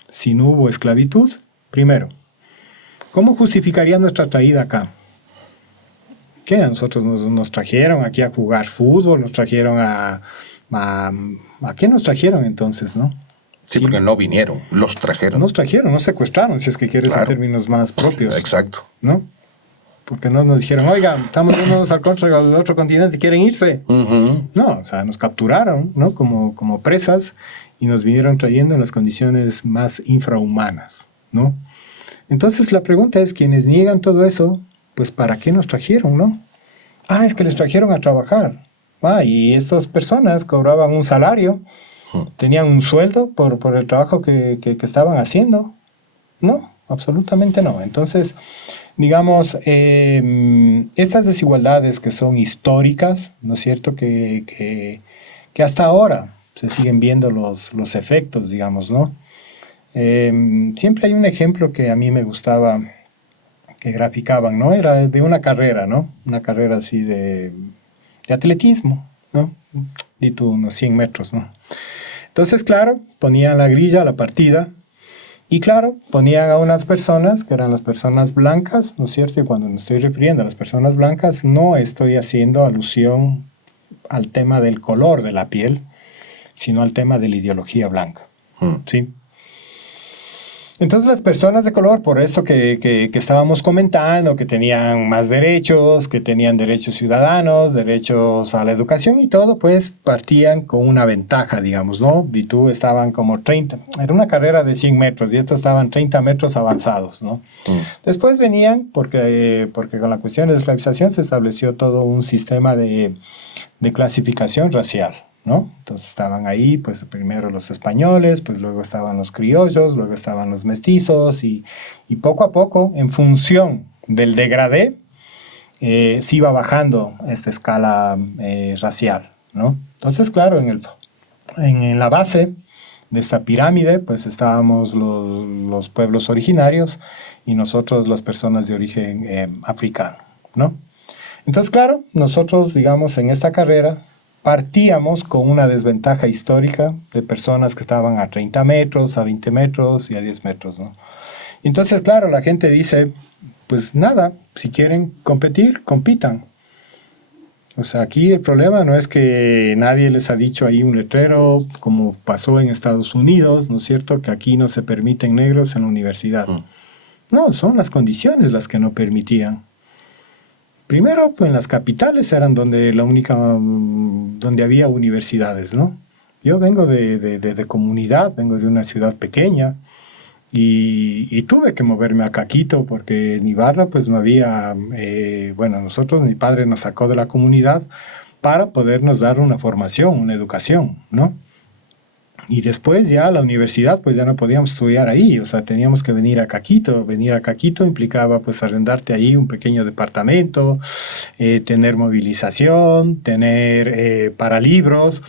si no hubo esclavitud? Primero, ¿cómo justificaría nuestra traída acá? ¿Qué? A nosotros nos trajeron aquí a jugar fútbol, nos trajeron ¿a qué nos trajeron entonces, no? Sí, porque no vinieron, los trajeron. Nos trajeron, nos secuestraron, si es que quieres, claro, en términos más propios. Exacto. ¿No? Porque no nos dijeron, oiga, estamos yéndonos al otro continente, ¿quieren irse? No, o sea, nos capturaron, ¿no? Como presas y nos vinieron trayendo en las condiciones más infrahumanas, ¿no? Entonces la pregunta es, quienes niegan todo eso, pues ¿para qué nos trajeron, no? Ah, es que les trajeron a trabajar. Ah, y estas personas cobraban un salario, tenían un sueldo por el trabajo que estaban haciendo. No, absolutamente no. Entonces, digamos, estas desigualdades que son históricas, ¿no es cierto? Que hasta ahora se siguen viendo los efectos, digamos, ¿no? Siempre hay un ejemplo que a mí me gustaba, que graficaban, ¿no? Era de una carrera, ¿no? Una carrera así de atletismo, ¿no? Y tú, unos 100 metros, ¿no? Entonces, claro, ponían la grilla, la partida, y claro, ponían a unas personas, que eran las personas blancas, ¿no es cierto? Y cuando me estoy refiriendo a las personas blancas, no estoy haciendo alusión al tema del color de la piel, sino al tema de la ideología blanca, ¿sí? Entonces las personas de color, por eso que estábamos comentando, que tenían más derechos, que tenían derechos ciudadanos, derechos a la educación y todo, pues partían con una ventaja, digamos, ¿no? Y tú estaban como 30, era una carrera de 100 metros y estos estaban 30 metros avanzados, ¿no? Después venían, porque con la cuestión de esclavización se estableció todo un sistema de clasificación racial, ¿no? Entonces estaban ahí, pues primero los españoles, pues luego estaban los criollos, luego estaban los mestizos y poco a poco, en función del degradé, se iba bajando esta escala racial, ¿no? Entonces, claro, en la base de esta pirámide, pues estábamos los pueblos originarios y nosotros las personas de origen africano, ¿no? Entonces, claro, nosotros, digamos, en esta carrera, partíamos con una desventaja histórica de personas que estaban a 30 metros, a 20 metros y a 10 metros, ¿no? Entonces, claro, la gente dice, pues nada, si quieren competir, compitan. O sea, aquí el problema no es que nadie les ha dicho ahí un letrero, como pasó en Estados Unidos, ¿no es cierto? Que aquí no se permiten negros en la universidad. No, son las condiciones las que no permitían. Primero, pues, en las capitales eran donde donde había universidades, ¿no? Yo vengo de comunidad, vengo de una ciudad pequeña y tuve que moverme a Caquito porque en Ibarra pues no había, mi padre nos sacó de la comunidad para podernos dar una formación, una educación, ¿no? Y después ya la universidad, pues ya no podíamos estudiar ahí, o sea, teníamos que venir a Caquito. Venir a Caquito implicaba pues arrendarte ahí un pequeño departamento, tener movilización, tener para libros,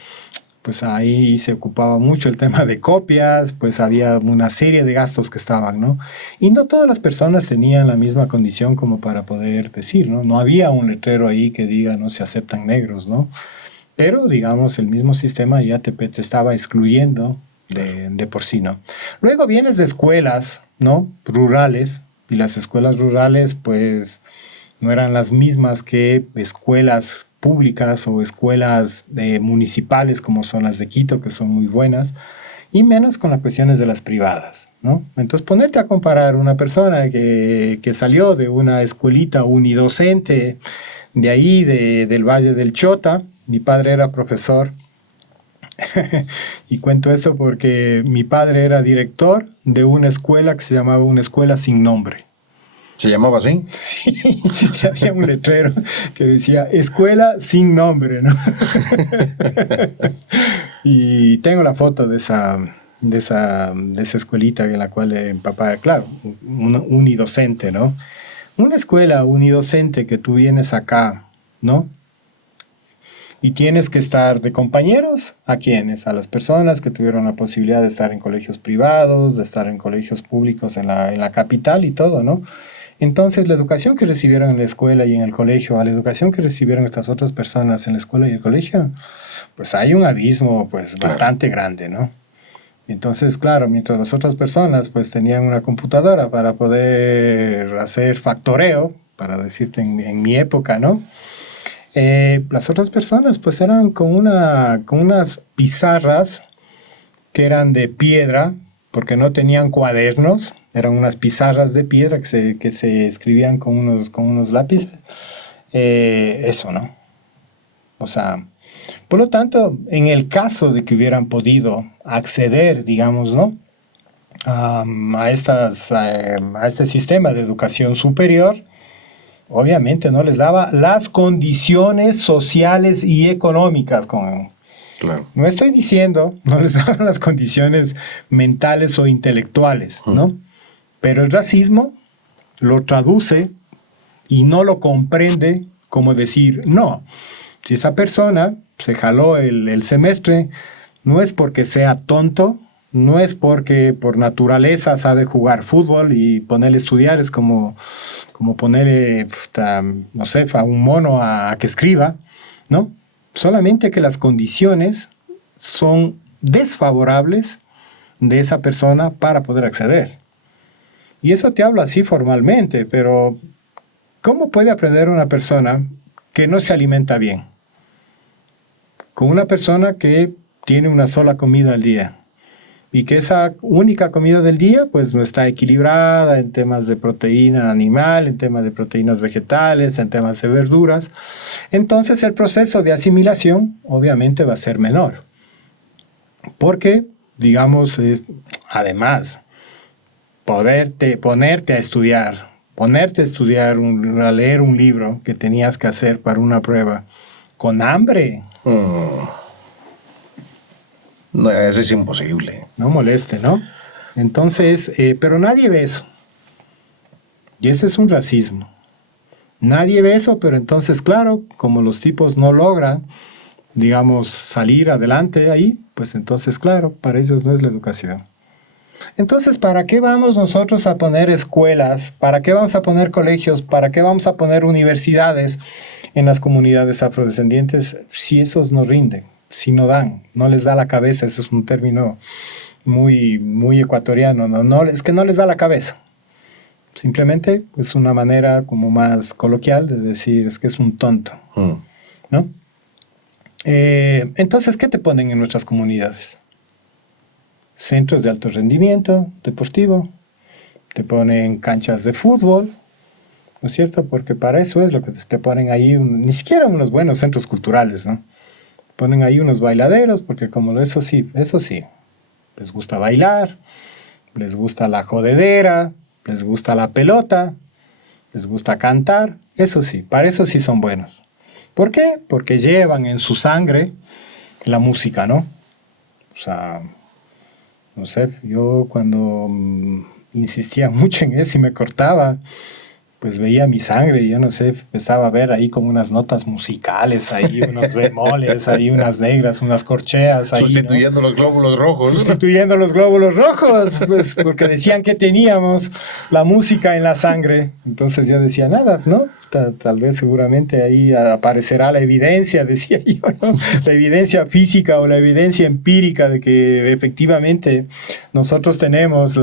pues ahí se ocupaba mucho el tema de copias, pues había una serie de gastos que estaban, ¿no? Y no todas las personas tenían la misma condición como para poder decir, ¿no? No había un letrero ahí que diga no se aceptan negros, ¿no? Pero, digamos, el mismo sistema ya te estaba excluyendo de por sí, ¿no? Luego vienes de escuelas, ¿no? Rurales, y las escuelas rurales, pues, no eran las mismas que escuelas públicas o escuelas municipales como son las de Quito, que son muy buenas, y menos con las cuestiones de las privadas, ¿no? Entonces, ponerte a comparar una persona que salió de una escuelita unidocente de ahí, del Valle del Chota. Mi padre era profesor y cuento esto porque mi padre era director de una escuela que se llamaba una escuela sin nombre. ¿Se llamaba así? Sí, había un letrero que decía escuela sin nombre, ¿no? Y tengo la foto de esa escuelita en la cual mi papá, claro, unidocente, ¿no? Una escuela unidocente que tú vienes acá, ¿no? Y tienes que estar de compañeros, ¿a quiénes? A las personas que tuvieron la posibilidad de estar en colegios privados, de estar en colegios públicos en la capital y todo, ¿no? Entonces, la educación que recibieron en la escuela y en el colegio, a la educación que recibieron estas otras personas en la escuela y el colegio, pues hay un abismo, pues, Claro, bastante grande, ¿no? Entonces, claro, mientras las otras personas, pues, tenían una computadora para poder hacer factoreo, para decirte en mi época, ¿no? Las otras personas pues eran con unas pizarras que eran de piedra, porque no tenían cuadernos, eran unas pizarras de piedra que se escribían con unos lápices. Eso, ¿no? O sea, por lo tanto, en el caso de que hubieran podido acceder, digamos, ¿no? A este sistema de educación superior, obviamente no les daba las condiciones sociales y económicas. claro. No estoy diciendo, no les daban las condiciones mentales o intelectuales, ¿no? Pero el racismo lo traduce y no lo comprende como decir, no, si esa persona se jaló el semestre, no es porque sea tonto, no es porque por naturaleza sabe jugar fútbol y ponerle a estudiar es como ponerle, no sé, a un mono a que escriba, ¿no? Solamente que las condiciones son desfavorables de esa persona para poder acceder. Y eso te hablo así formalmente, pero ¿cómo puede aprender una persona que no se alimenta bien? Con una persona que tiene una sola comida al día y que esa única comida del día pues no está equilibrada en temas de proteína animal, en temas de proteínas vegetales, en temas de verduras, entonces el proceso de asimilación obviamente va a ser menor. Porque, digamos, además, ponerte a estudiar, a leer un libro que tenías que hacer para una prueba, con hambre. No, eso es imposible. No moleste, ¿no? Entonces, pero nadie ve eso. Y ese es un racismo. Nadie ve eso, pero entonces, claro, como los tipos no logran, digamos, salir adelante ahí, pues entonces, claro, para ellos no es la educación. Entonces, ¿para qué vamos nosotros a poner escuelas? ¿Para qué vamos a poner colegios? ¿Para qué vamos a poner universidades en las comunidades afrodescendientes si esos no rinden? Si no dan, no les da la cabeza, eso es un término muy, muy ecuatoriano, no, es que no les da la cabeza. Simplemente es una manera como más coloquial de decir es que es un tonto, ¿no? Entonces, ¿qué te ponen en nuestras comunidades? Centros de alto rendimiento deportivo, te ponen canchas de fútbol, ¿no es cierto? Porque para eso es lo que te ponen ahí, ni siquiera unos buenos centros culturales, ¿no? Ponen ahí unos bailaderos, porque como eso sí, les gusta bailar, les gusta la jodedera, les gusta la pelota, les gusta cantar, eso sí, para eso sí son buenos. ¿Por qué? Porque llevan en su sangre la música, ¿no? O sea, no sé, yo cuando insistía mucho en eso y me cortaba, pues veía mi sangre y yo no sé, empezaba a ver ahí como unas notas musicales, ahí unos bemoles, ahí unas negras, unas corcheas. Ahí, sustituyendo, ¿no?, los glóbulos rojos. Sustituyendo los glóbulos rojos, pues porque decían que teníamos la música en la sangre. Entonces yo decía, nada, ¿no? Tal vez seguramente ahí aparecerá la evidencia, decía yo, ¿no? La evidencia física o la evidencia empírica de que efectivamente nosotros tenemos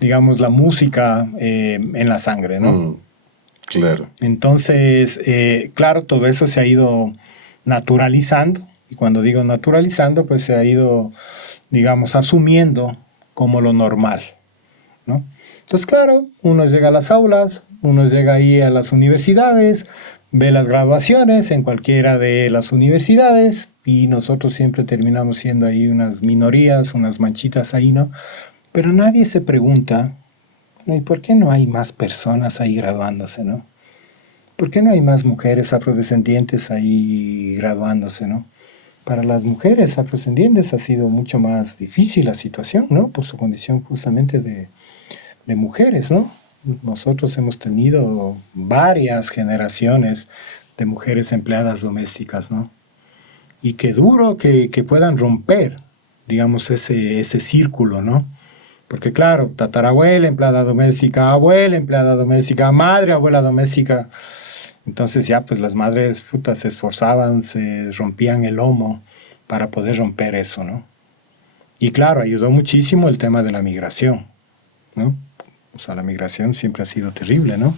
digamos, la música en la sangre, ¿no? Claro. Entonces, claro, todo eso se ha ido naturalizando, y cuando digo naturalizando, pues se ha ido, digamos, asumiendo como lo normal, ¿no? Entonces, claro, uno llega a las aulas, uno llega ahí a las universidades, ve las graduaciones en cualquiera de las universidades, y nosotros siempre terminamos siendo ahí unas minorías, unas manchitas ahí, ¿no? Pero nadie se pregunta, ¿y por qué no hay más personas ahí graduándose, no? ¿Por qué no hay más mujeres afrodescendientes ahí graduándose, no? Para las mujeres afrodescendientes ha sido mucho más difícil la situación, ¿no? Por su condición justamente de mujeres, ¿no? Nosotros hemos tenido varias generaciones de mujeres empleadas domésticas, ¿no? Y qué duro que puedan romper, digamos, ese círculo, ¿no? Porque claro, tatarabuela, empleada doméstica, abuela, empleada doméstica, madre, abuela doméstica. Entonces ya pues las madres putas se esforzaban, se rompían el lomo para poder romper eso, ¿no? Y claro, ayudó muchísimo el tema de la migración, ¿no? O sea, la migración siempre ha sido terrible, ¿no?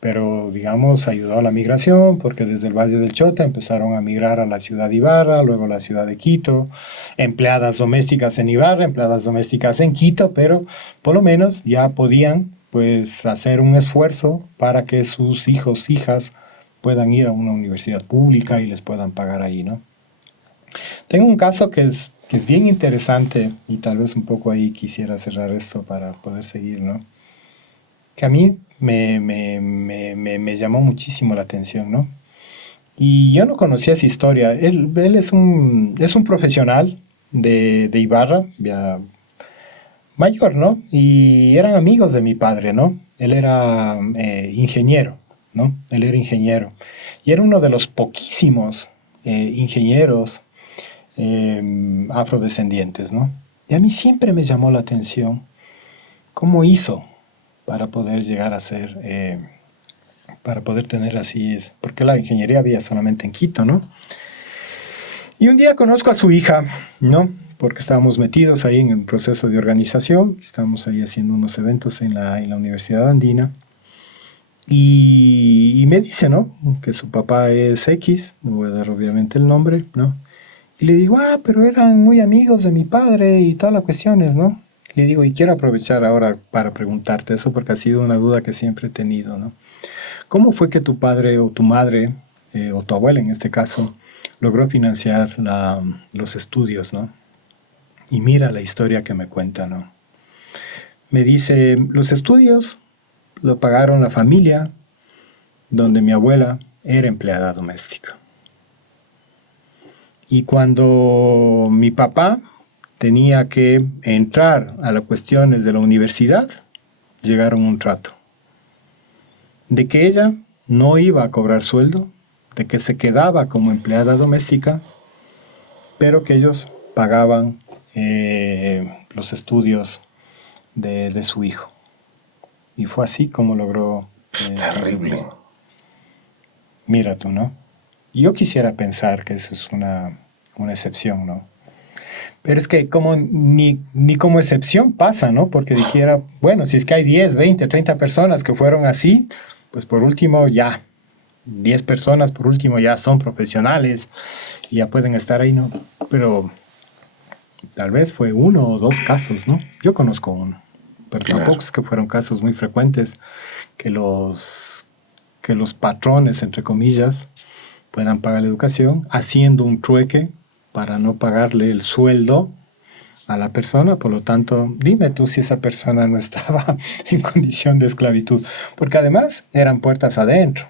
Pero, digamos, ayudó a la migración porque desde el Valle del Chota empezaron a migrar a la ciudad de Ibarra, luego a la ciudad de Quito, empleadas domésticas en Ibarra, empleadas domésticas en Quito, pero por lo menos ya podían, pues, hacer un esfuerzo para que sus hijos, hijas, puedan ir a una universidad pública y les puedan pagar ahí, ¿no? Tengo un caso que es bien interesante y tal vez un poco ahí quisiera cerrar esto para poder seguir, ¿no? Que a mí me llamó muchísimo la atención, ¿no? Y yo no conocía esa historia. Él es un profesional de Ibarra, ya mayor, ¿no? Y eran amigos de mi padre, ¿no? Él era ingeniero, ¿no? Él era ingeniero. Y era uno de los poquísimos ingenieros afrodescendientes, ¿no? Y a mí siempre me llamó la atención cómo hizo para poder llegar a ser, para poder tener así, porque la ingeniería había solamente en Quito, ¿no? Y un día conozco a su hija, ¿no? Porque estábamos metidos ahí en el proceso de organización, estábamos ahí haciendo unos eventos en la Universidad Andina, y me dice, ¿no? Que su papá es X, no voy a dar obviamente el nombre, ¿no? Y le digo, pero eran muy amigos de mi padre y todas las cuestiones, ¿no? Le digo, y quiero aprovechar ahora para preguntarte eso porque ha sido una duda que siempre he tenido, ¿no? ¿Cómo fue que tu padre o tu madre, o tu abuela en este caso, logró financiar los estudios, ¿no? Y mira la historia que me cuenta, ¿no? Me dice, los estudios lo pagaron la familia donde mi abuela era empleada doméstica. Y cuando mi papá tenía que entrar a las cuestiones de la universidad, llegaron un trato. De que ella no iba a cobrar sueldo, de que se quedaba como empleada doméstica, pero que ellos pagaban los estudios de su hijo. Y fue así como logró... terrible. Mira tú, ¿no? Yo quisiera pensar que eso es una excepción, ¿no? Pero es que como ni como excepción pasa, ¿no? Porque dijera, bueno, si es que hay 10, 20, 30 personas que fueron así, pues por último ya, 10 personas por último ya son profesionales y ya pueden estar ahí, ¿no? Pero tal vez fue uno o dos casos, ¿no? Yo conozco uno, pero Claro. tampoco es que fueron casos muy frecuentes que los patrones, entre comillas, puedan pagar la educación haciendo un trueque para no pagarle el sueldo a la persona. Por lo tanto, dime tú si esa persona no estaba en condición de esclavitud, porque además eran puertas adentro,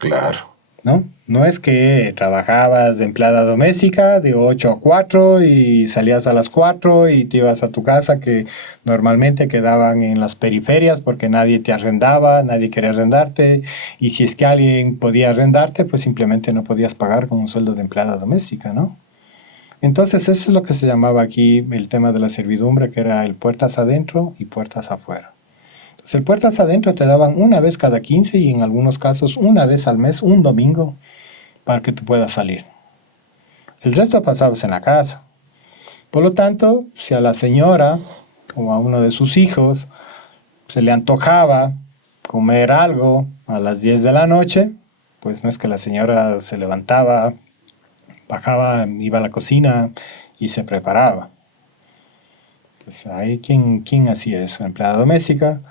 Claro. ¿no? No es que trabajabas de empleada doméstica de 8 a 4 y salías a las 4 y te ibas a tu casa, que normalmente quedaban en las periferias porque nadie te arrendaba, nadie quería arrendarte, y si es que alguien podía arrendarte, pues simplemente no podías pagar con un sueldo de empleada doméstica, ¿no? Entonces eso es lo que se llamaba aquí el tema de la servidumbre, que era el puertas adentro y puertas afuera. Entonces, el puertas adentro te daban una vez cada 15 y en algunos casos una vez al mes, un domingo, para que tú puedas salir. El resto pasabas en la casa. Por lo tanto, si a la señora o a uno de sus hijos se le antojaba comer algo a las 10 de la noche, pues no es que la señora se levantaba, bajaba, iba a la cocina y se preparaba. Pues hay quien hacía eso, empleada doméstica.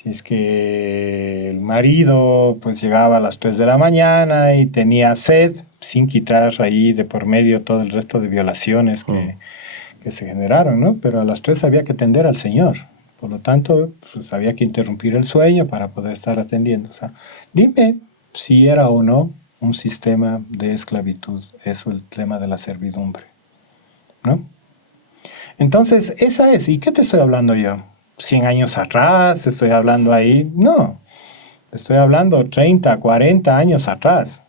Si es que el marido pues llegaba a las 3 de la mañana y tenía sed, sin quitar ahí de por medio todo el resto de violaciones que se generaron, ¿no? Pero a las 3 había que atender al señor. Por lo tanto, pues había que interrumpir el sueño para poder estar atendiendo. O sea, dime si era o no un sistema de esclavitud, eso el tema de la servidumbre, ¿no? Entonces, esa es. ¿Y qué te estoy hablando yo? ¿100 años atrás? ¿Estoy hablando ahí? No. Estoy hablando 30, 40 años atrás.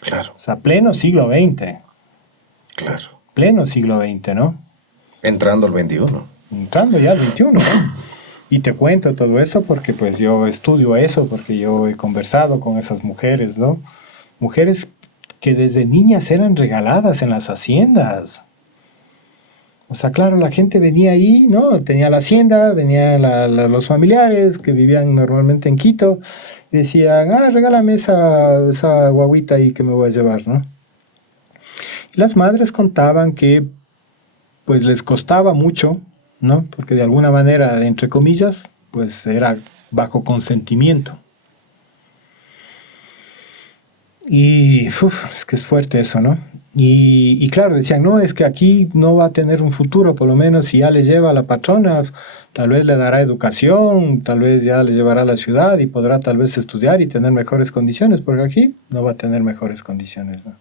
Claro. O sea, pleno siglo XX. Claro. Pleno siglo XX, ¿no? Entrando al 21. Entrando ya al 21, ¿no? Y te cuento todo esto porque pues yo estudio eso, porque yo he conversado con esas mujeres, ¿no? Mujeres que desde niñas eran regaladas en las haciendas. O sea, claro, la gente venía ahí, ¿no? Tenía la hacienda, venían los familiares que vivían normalmente en Quito y decían, regálame esa guaguita ahí que me voy a llevar, ¿no? Y las madres contaban que pues les costaba mucho, ¿no? Porque de alguna manera, entre comillas, pues era bajo consentimiento. Y es que es fuerte eso, ¿no? Y claro, decían, no, es que aquí no va a tener un futuro, por lo menos si ya le lleva a la patrona, tal vez le dará educación, tal vez ya le llevará a la ciudad y podrá tal vez estudiar y tener mejores condiciones, porque aquí no va a tener mejores condiciones, ¿no?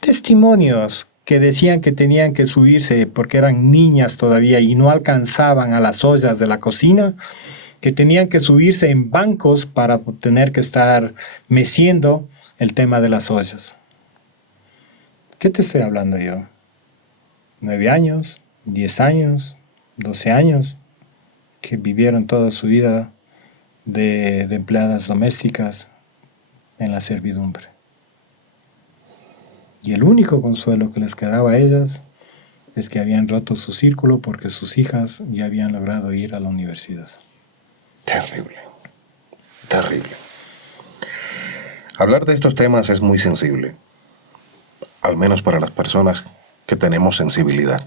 Testimonios que decían que tenían que subirse porque eran niñas todavía y no alcanzaban a las ollas de la cocina, que tenían que subirse en bancos para tener que estar meciendo el tema de las ollas. ¿Qué te estoy hablando yo? 9 años, 10 años, 12 años, que vivieron toda su vida de empleadas domésticas en la servidumbre. Y el único consuelo que les quedaba a ellas es que habían roto su círculo porque sus hijas ya habían logrado ir a la universidad. Terrible. Terrible. Hablar de estos temas es muy sensible, al menos para las personas que tenemos sensibilidad.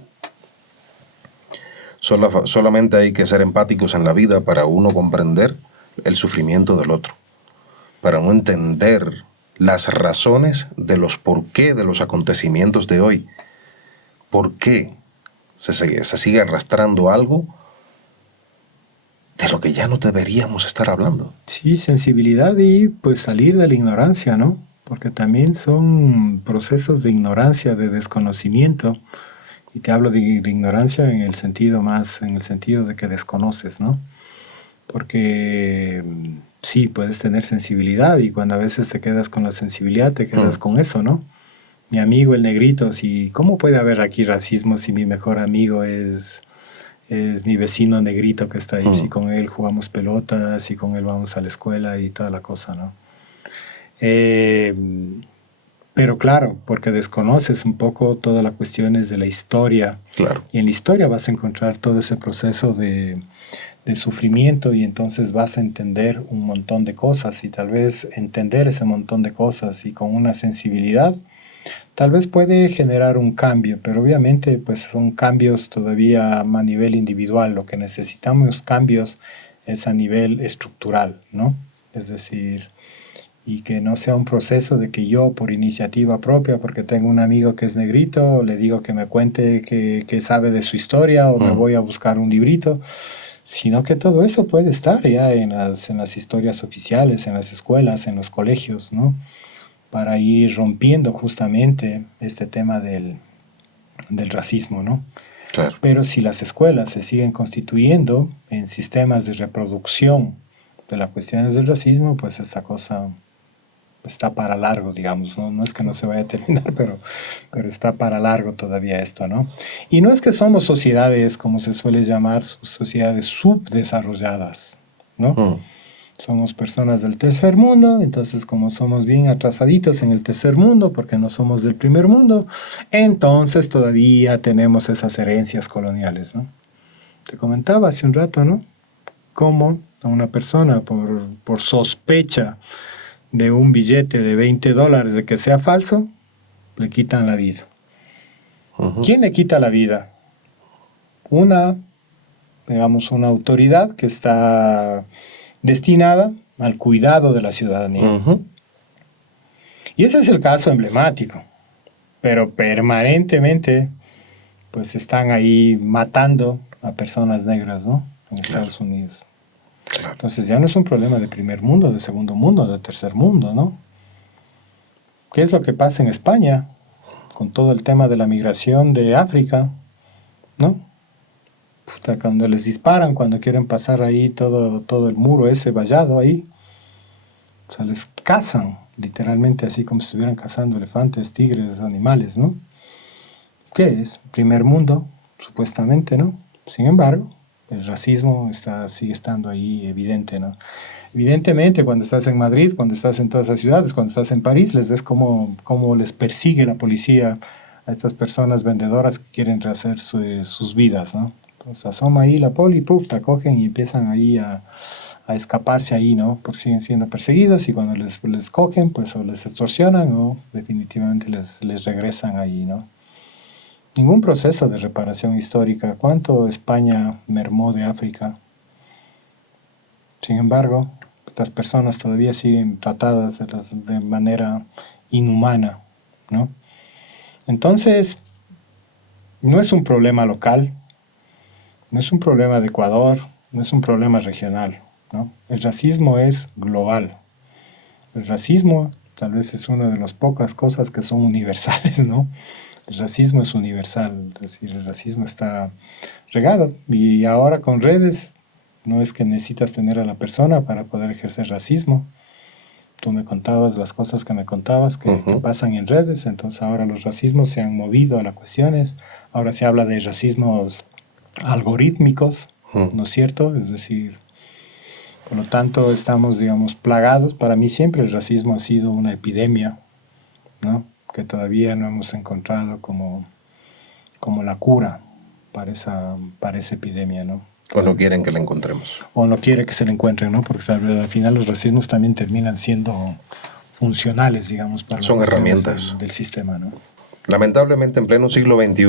Solamente hay que ser empáticos en la vida para uno comprender el sufrimiento del otro, para uno entender las razones de los por qué de los acontecimientos de hoy. ¿Por qué se sigue arrastrando algo de lo que ya no deberíamos estar hablando? Sí, sensibilidad y pues salir de la ignorancia, ¿no? Porque también son procesos de ignorancia, de desconocimiento. Y te hablo de ignorancia en el sentido de que desconoces, ¿no? Porque sí, puedes tener sensibilidad y cuando a veces te quedas con la sensibilidad, te quedas con eso, ¿no? Mi amigo el negrito, ¿cómo puede haber aquí racismo si mi mejor amigo es mi vecino negrito que está ahí? Si con él jugamos pelotas, si con él vamos a la escuela y toda la cosa, ¿no? Pero claro, porque desconoces un poco todas las cuestiones de la historia. Claro. Y en la historia vas a encontrar todo ese proceso de sufrimiento y entonces vas a entender un montón de cosas y tal vez entender ese montón de cosas y con una sensibilidad tal vez puede generar un cambio, pero obviamente pues son cambios todavía a nivel individual. Lo que necesitamos cambios es a nivel estructural, ¿no? Es decir, y que no sea un proceso de que yo por iniciativa propia, porque tengo un amigo que es negrito, le digo que me cuente que sabe de su historia o me voy a buscar un librito, sino que todo eso puede estar ya en las historias oficiales, en las escuelas, en los colegios, ¿no? Para ir rompiendo justamente este tema del racismo, ¿no? Claro. Pero si las escuelas se siguen constituyendo en sistemas de reproducción de las cuestiones del racismo, pues esta cosa está para largo, digamos, ¿no? No es que no se vaya a terminar, pero está para largo todavía esto, ¿no? Y no es que somos sociedades, como se suele llamar, sociedades subdesarrolladas, ¿no? Somos personas del tercer mundo, entonces como somos bien atrasaditos en el tercer mundo, porque no somos del primer mundo, entonces todavía tenemos esas herencias coloniales, ¿no? Te comentaba hace un rato, ¿no? Cómo a una persona por sospecha de un billete de $20 de que sea falso, le quitan la vida. ¿Quién le quita la vida? Digamos, una autoridad que está destinada al cuidado de la ciudadanía. Y ese es el caso emblemático. Pero permanentemente, pues están ahí matando a personas negras, ¿no? En Estados Unidos. Claro. Entonces ya no es un problema de primer mundo, de segundo mundo, de tercer mundo, ¿no? ¿Qué es lo que pasa en España con todo el tema de la migración de África, ¿no? Puta, cuando les disparan, cuando quieren pasar ahí todo el muro ese vallado ahí, o sea, les cazan, literalmente así como si estuvieran cazando elefantes, tigres, animales, ¿no? ¿Qué es? Primer mundo, supuestamente, ¿no? Sin embargo, el racismo sigue estando ahí evidente, ¿no? Evidentemente, cuando estás en Madrid, cuando estás en todas esas ciudades, cuando estás en París, les ves cómo les persigue la policía a estas personas vendedoras que quieren rehacer sus vidas, ¿no? Entonces asoma ahí la poli, puf, te acogen y empiezan ahí a escaparse ahí, ¿no? Porque siguen siendo perseguidos y cuando les cogen, pues o les extorsionan o definitivamente les regresan ahí, ¿no? Ningún proceso de reparación histórica. ¿Cuánto España mermó de África? Sin embargo, estas personas todavía siguen tratadas de manera inhumana, ¿no? Entonces, no es un problema local, no es un problema de Ecuador, no es un problema regional, ¿no? El racismo es global. El racismo tal vez es una de las pocas cosas que son universales, ¿no? El racismo es universal, es decir, el racismo está regado. Y ahora con redes, no es que necesitas tener a la persona para poder ejercer racismo. Tú me contabas las cosas que me contabas que pasan en redes, entonces ahora los racismos se han movido a las cuestiones. Ahora se habla de racismos algorítmicos, ¿no es cierto? Es decir, por lo tanto estamos, digamos, plagados. Para mí siempre el racismo ha sido una epidemia, ¿no? Que todavía no hemos encontrado como la cura para esa epidemia, ¿no? O no quieren que la encontremos. O no quiere que se la encuentren, ¿no? Porque al final los racismos también terminan siendo funcionales, digamos, para son herramientas del sistema, ¿no? Lamentablemente en pleno siglo XXI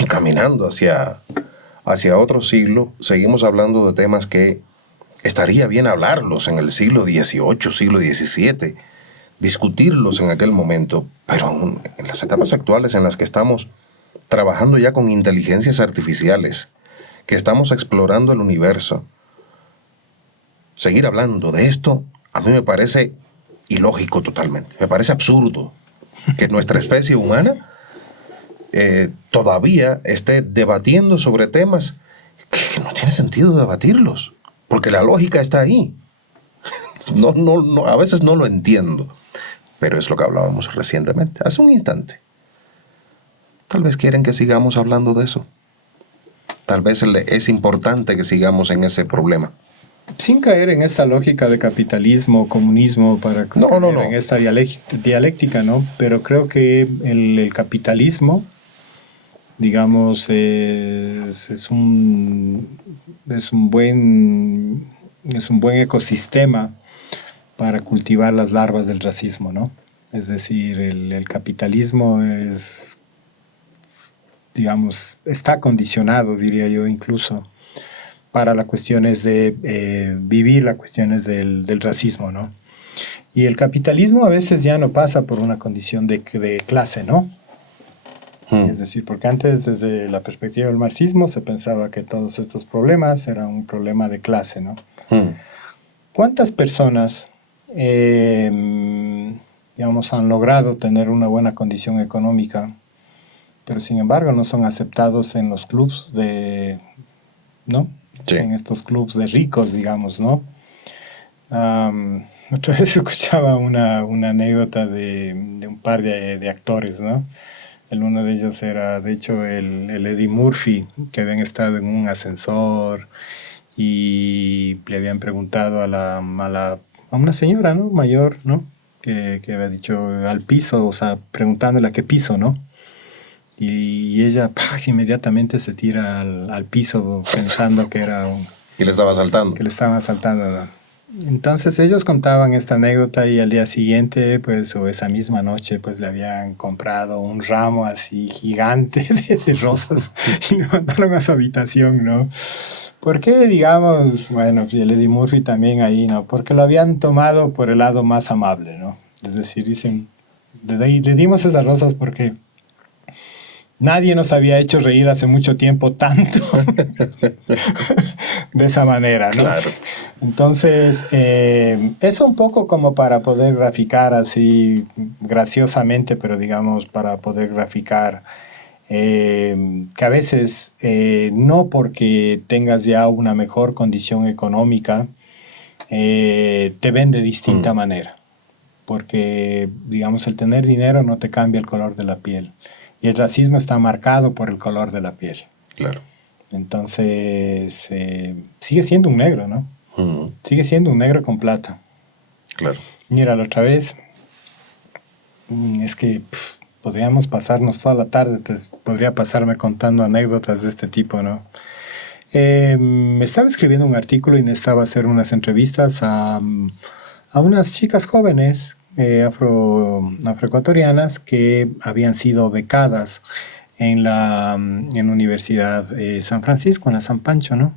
y caminando hacia otro siglo, seguimos hablando de temas que estaría bien hablarlos en el siglo XVIII, siglo XVII, discutirlos en aquel momento, pero en las etapas actuales en las que estamos trabajando ya con inteligencias artificiales, que estamos explorando el universo, seguir hablando de esto a mí me parece ilógico totalmente, me parece absurdo que nuestra especie humana todavía esté debatiendo sobre temas que no tiene sentido debatirlos, porque la lógica está ahí. No, a veces no lo entiendo, pero es lo que hablábamos recientemente, hace un instante. Tal vez quieren que sigamos hablando de eso. Tal vez es importante que sigamos en ese problema. Sin caer en esta lógica de capitalismo, comunismo, para caer en esta dialéctica, ¿no? Pero creo que el capitalismo, digamos, es un buen ecosistema para cultivar las larvas del racismo, ¿no? Es decir, el capitalismo es, digamos, está condicionado, diría yo, incluso para las cuestiones de vivir las cuestiones del racismo, ¿no? Y el capitalismo a veces ya no pasa por una condición de clase, ¿no? Es decir, porque antes, desde la perspectiva del marxismo, se pensaba que todos estos problemas eran un problema de clase, ¿no? ¿Cuántas personas, digamos, han logrado tener una buena condición económica, pero sin embargo no son aceptados en los clubs ¿no? Sí. En estos clubs de ricos, digamos, ¿no? Otra vez escuchaba una anécdota de un par de actores, ¿no? Uno de ellos era, de hecho, el Eddie Murphy, que habían estado en un ascensor y le habían preguntado a una señora, ¿no? Mayor, ¿no? Que había dicho al piso, o sea, preguntándole a qué piso, ¿no? Y ella inmediatamente se tira al piso pensando que era Y le estaba asaltando. que le estaban asaltando, ¿no? Entonces ellos contaban esta anécdota y al día siguiente, pues, o esa misma noche, pues le habían comprado un ramo así gigante de rosas y le mandaron a su habitación, ¿no? ¿Por qué, digamos, bueno, y el Eddie Murphy también ahí, ¿no? Porque lo habían tomado por el lado más amable, ¿no? Es decir, dicen, le dimos esas rosas porque nadie nos había hecho reír hace mucho tiempo tanto de esa manera, ¿no? Claro. Entonces, es un poco como para poder graficar así graciosamente, pero digamos para poder graficar que a veces no porque tengas ya una mejor condición económica te ven de distinta manera, porque digamos el tener dinero no te cambia el color de la piel. Y el racismo está marcado por el color de la piel. Claro. Entonces, sigue siendo un negro, ¿no? Sigue siendo un negro con plata. Claro. Mira, la otra vez, es que podríamos pasarnos toda la tarde, podría pasarme contando anécdotas de este tipo, ¿no? Estaba escribiendo un artículo y necesitaba hacer unas entrevistas a unas chicas jóvenes afroecuatorianas que habían sido becadas en la Universidad San Francisco, en la San Pancho, ¿no?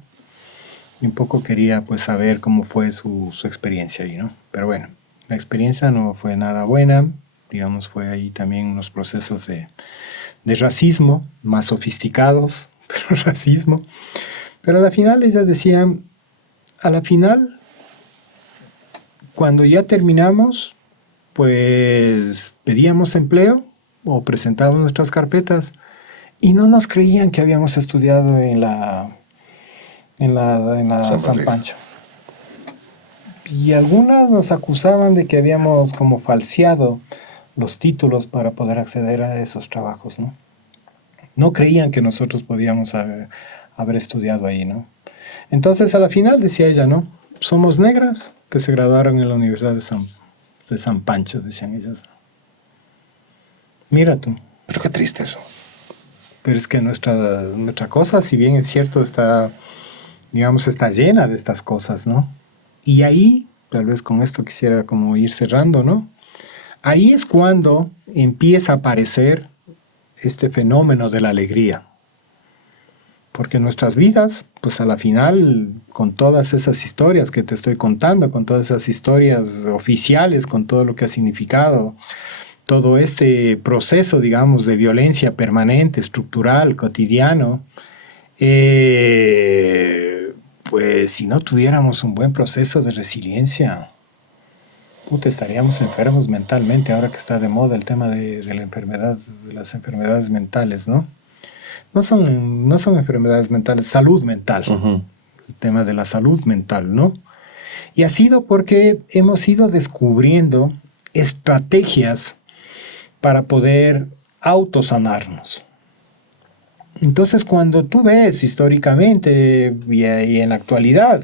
Y un poco quería pues saber cómo fue su experiencia ahí, ¿no? Pero bueno, la experiencia no fue nada buena, digamos, fue ahí también unos procesos de racismo, más sofisticados, pero racismo. Pero a la final ellas decían, a la final, cuando ya terminamos, pues pedíamos empleo o presentábamos nuestras carpetas y no nos creían que habíamos estudiado en la San Pancho. Y algunas nos acusaban de que habíamos como falseado los títulos para poder acceder a esos trabajos, ¿no? No creían que nosotros podíamos haber estudiado ahí, ¿no? Entonces, a la final, decía ella, ¿no? Somos negras que se graduaron en la Universidad de San Pancho, decían ellas. Mira tú. Pero qué triste eso. Pero es que nuestra cosa, si bien es cierto, está, digamos, está llena de estas cosas, ¿no? Y ahí, tal vez con esto quisiera como ir cerrando, ¿no? Ahí es cuando empieza a aparecer este fenómeno de la alegría. Porque nuestras vidas, pues a la final, con todas esas historias que te estoy contando, con todas esas historias oficiales, con todo lo que ha significado, todo este proceso, digamos, de violencia permanente, estructural, cotidiano, pues si no tuviéramos un buen proceso de resiliencia, estaríamos enfermos mentalmente, ahora que está de moda el tema de la enfermedad, de las enfermedades mentales, ¿no? No son enfermedades mentales, salud mental. El tema de la salud mental, ¿no? Y ha sido porque hemos ido descubriendo estrategias para poder autosanarnos. Entonces, cuando tú ves históricamente y en la actualidad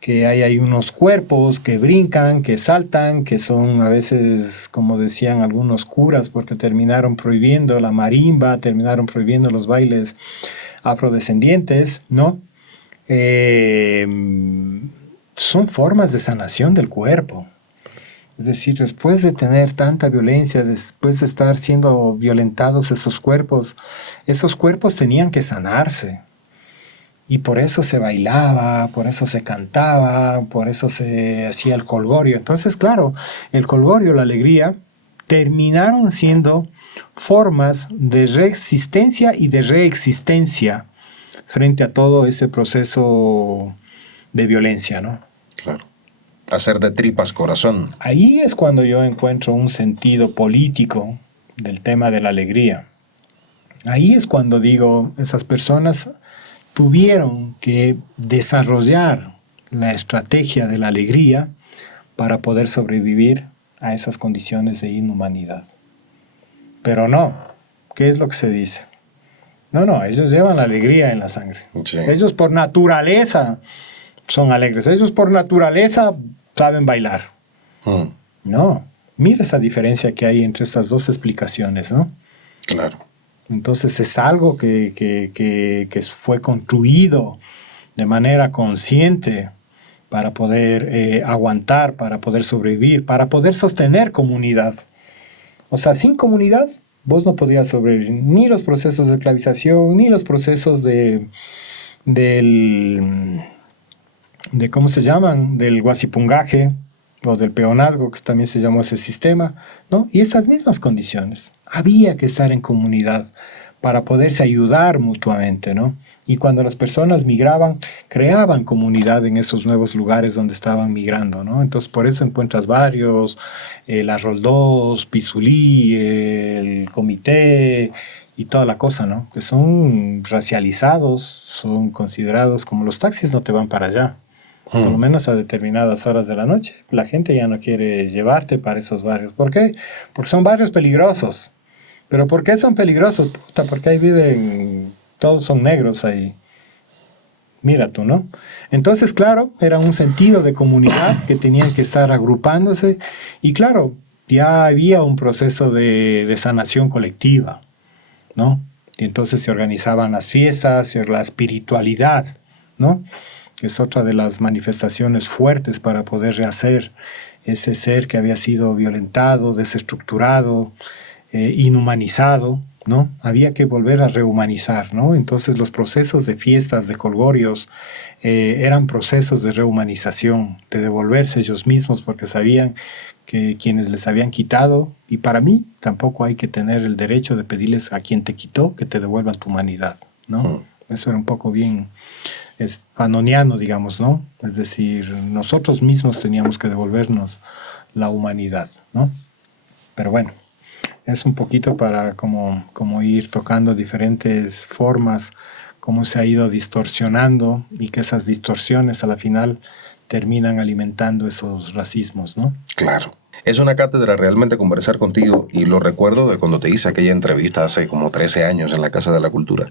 que hay unos cuerpos que brincan, que saltan, que son a veces, como decían algunos curas, porque terminaron prohibiendo la marimba, terminaron prohibiendo los bailes afrodescendientes, ¿no? Son formas de sanación del cuerpo. Es decir, después de tener tanta violencia, después de estar siendo violentados esos cuerpos tenían que sanarse. Y por eso se bailaba, por eso se cantaba, por eso se hacía el jolgorio. Entonces, claro, el jolgorio, la alegría, terminaron siendo formas de reexistencia y de reexistencia frente a todo ese proceso de violencia, ¿no? Claro. Hacer de tripas corazón. Ahí es cuando yo encuentro un sentido político del tema de la alegría. Ahí es cuando digo, esas personas tuvieron que desarrollar la estrategia de la alegría para poder sobrevivir a esas condiciones de inhumanidad. Pero no, ¿qué es lo que se dice? No, ellos llevan la alegría en la sangre. Sí. Ellos por naturaleza son alegres. Ellos por naturaleza saben bailar. No, mira esa diferencia que hay entre estas dos explicaciones, ¿no? Claro. Entonces es algo que fue construido de manera consciente para poder aguantar, para poder sobrevivir, para poder sostener comunidad. O sea, sin comunidad vos no podrías sobrevivir. Ni los procesos de esclavización, ni los procesos de ¿cómo se llaman? Del guasipungaje o del peonazgo, que también se llamó ese sistema, ¿no? Y estas mismas condiciones. Había que estar en comunidad para poderse ayudar mutuamente, ¿no? Y cuando las personas migraban, creaban comunidad en esos nuevos lugares donde estaban migrando, ¿no? Entonces, por eso encuentras barrios, la Roldós, Pisulí, el Comité y toda la cosa, ¿no? Que son racializados, son considerados como los taxis no te van para allá. Por lo menos a determinadas horas de la noche, la gente ya no quiere llevarte para esos barrios. ¿Por qué? Porque son barrios peligrosos. ¿Pero por qué son peligrosos? Puta, porque ahí viven, todos son negros ahí. Mira tú, ¿no? Entonces, claro, era un sentido de comunidad que tenían que estar agrupándose. Y claro, ya había un proceso de sanación colectiva, ¿no? Y entonces se organizaban las fiestas, la espiritualidad, ¿no? Es otra de las manifestaciones fuertes para poder rehacer ese ser que había sido violentado, desestructurado, inhumanizado, ¿no? Había que volver a rehumanizar, ¿no? Entonces los procesos de fiestas, de jolgorios, eran procesos de rehumanización, de devolverse ellos mismos porque sabían que quienes les habían quitado, y para mí tampoco hay que tener el derecho de pedirles a quien te quitó que te devuelvan tu humanidad, ¿no? Eso era un poco bien... es fanoniano, digamos, ¿no? Es decir, nosotros mismos teníamos que devolvernos la humanidad, ¿no? Pero bueno, es un poquito para como ir tocando diferentes formas, cómo se ha ido distorsionando y que esas distorsiones a la final terminan alimentando esos racismos, ¿no? Claro. Es una cátedra realmente conversar contigo y lo recuerdo de cuando te hice aquella entrevista hace como 13 años en la Casa de la Cultura.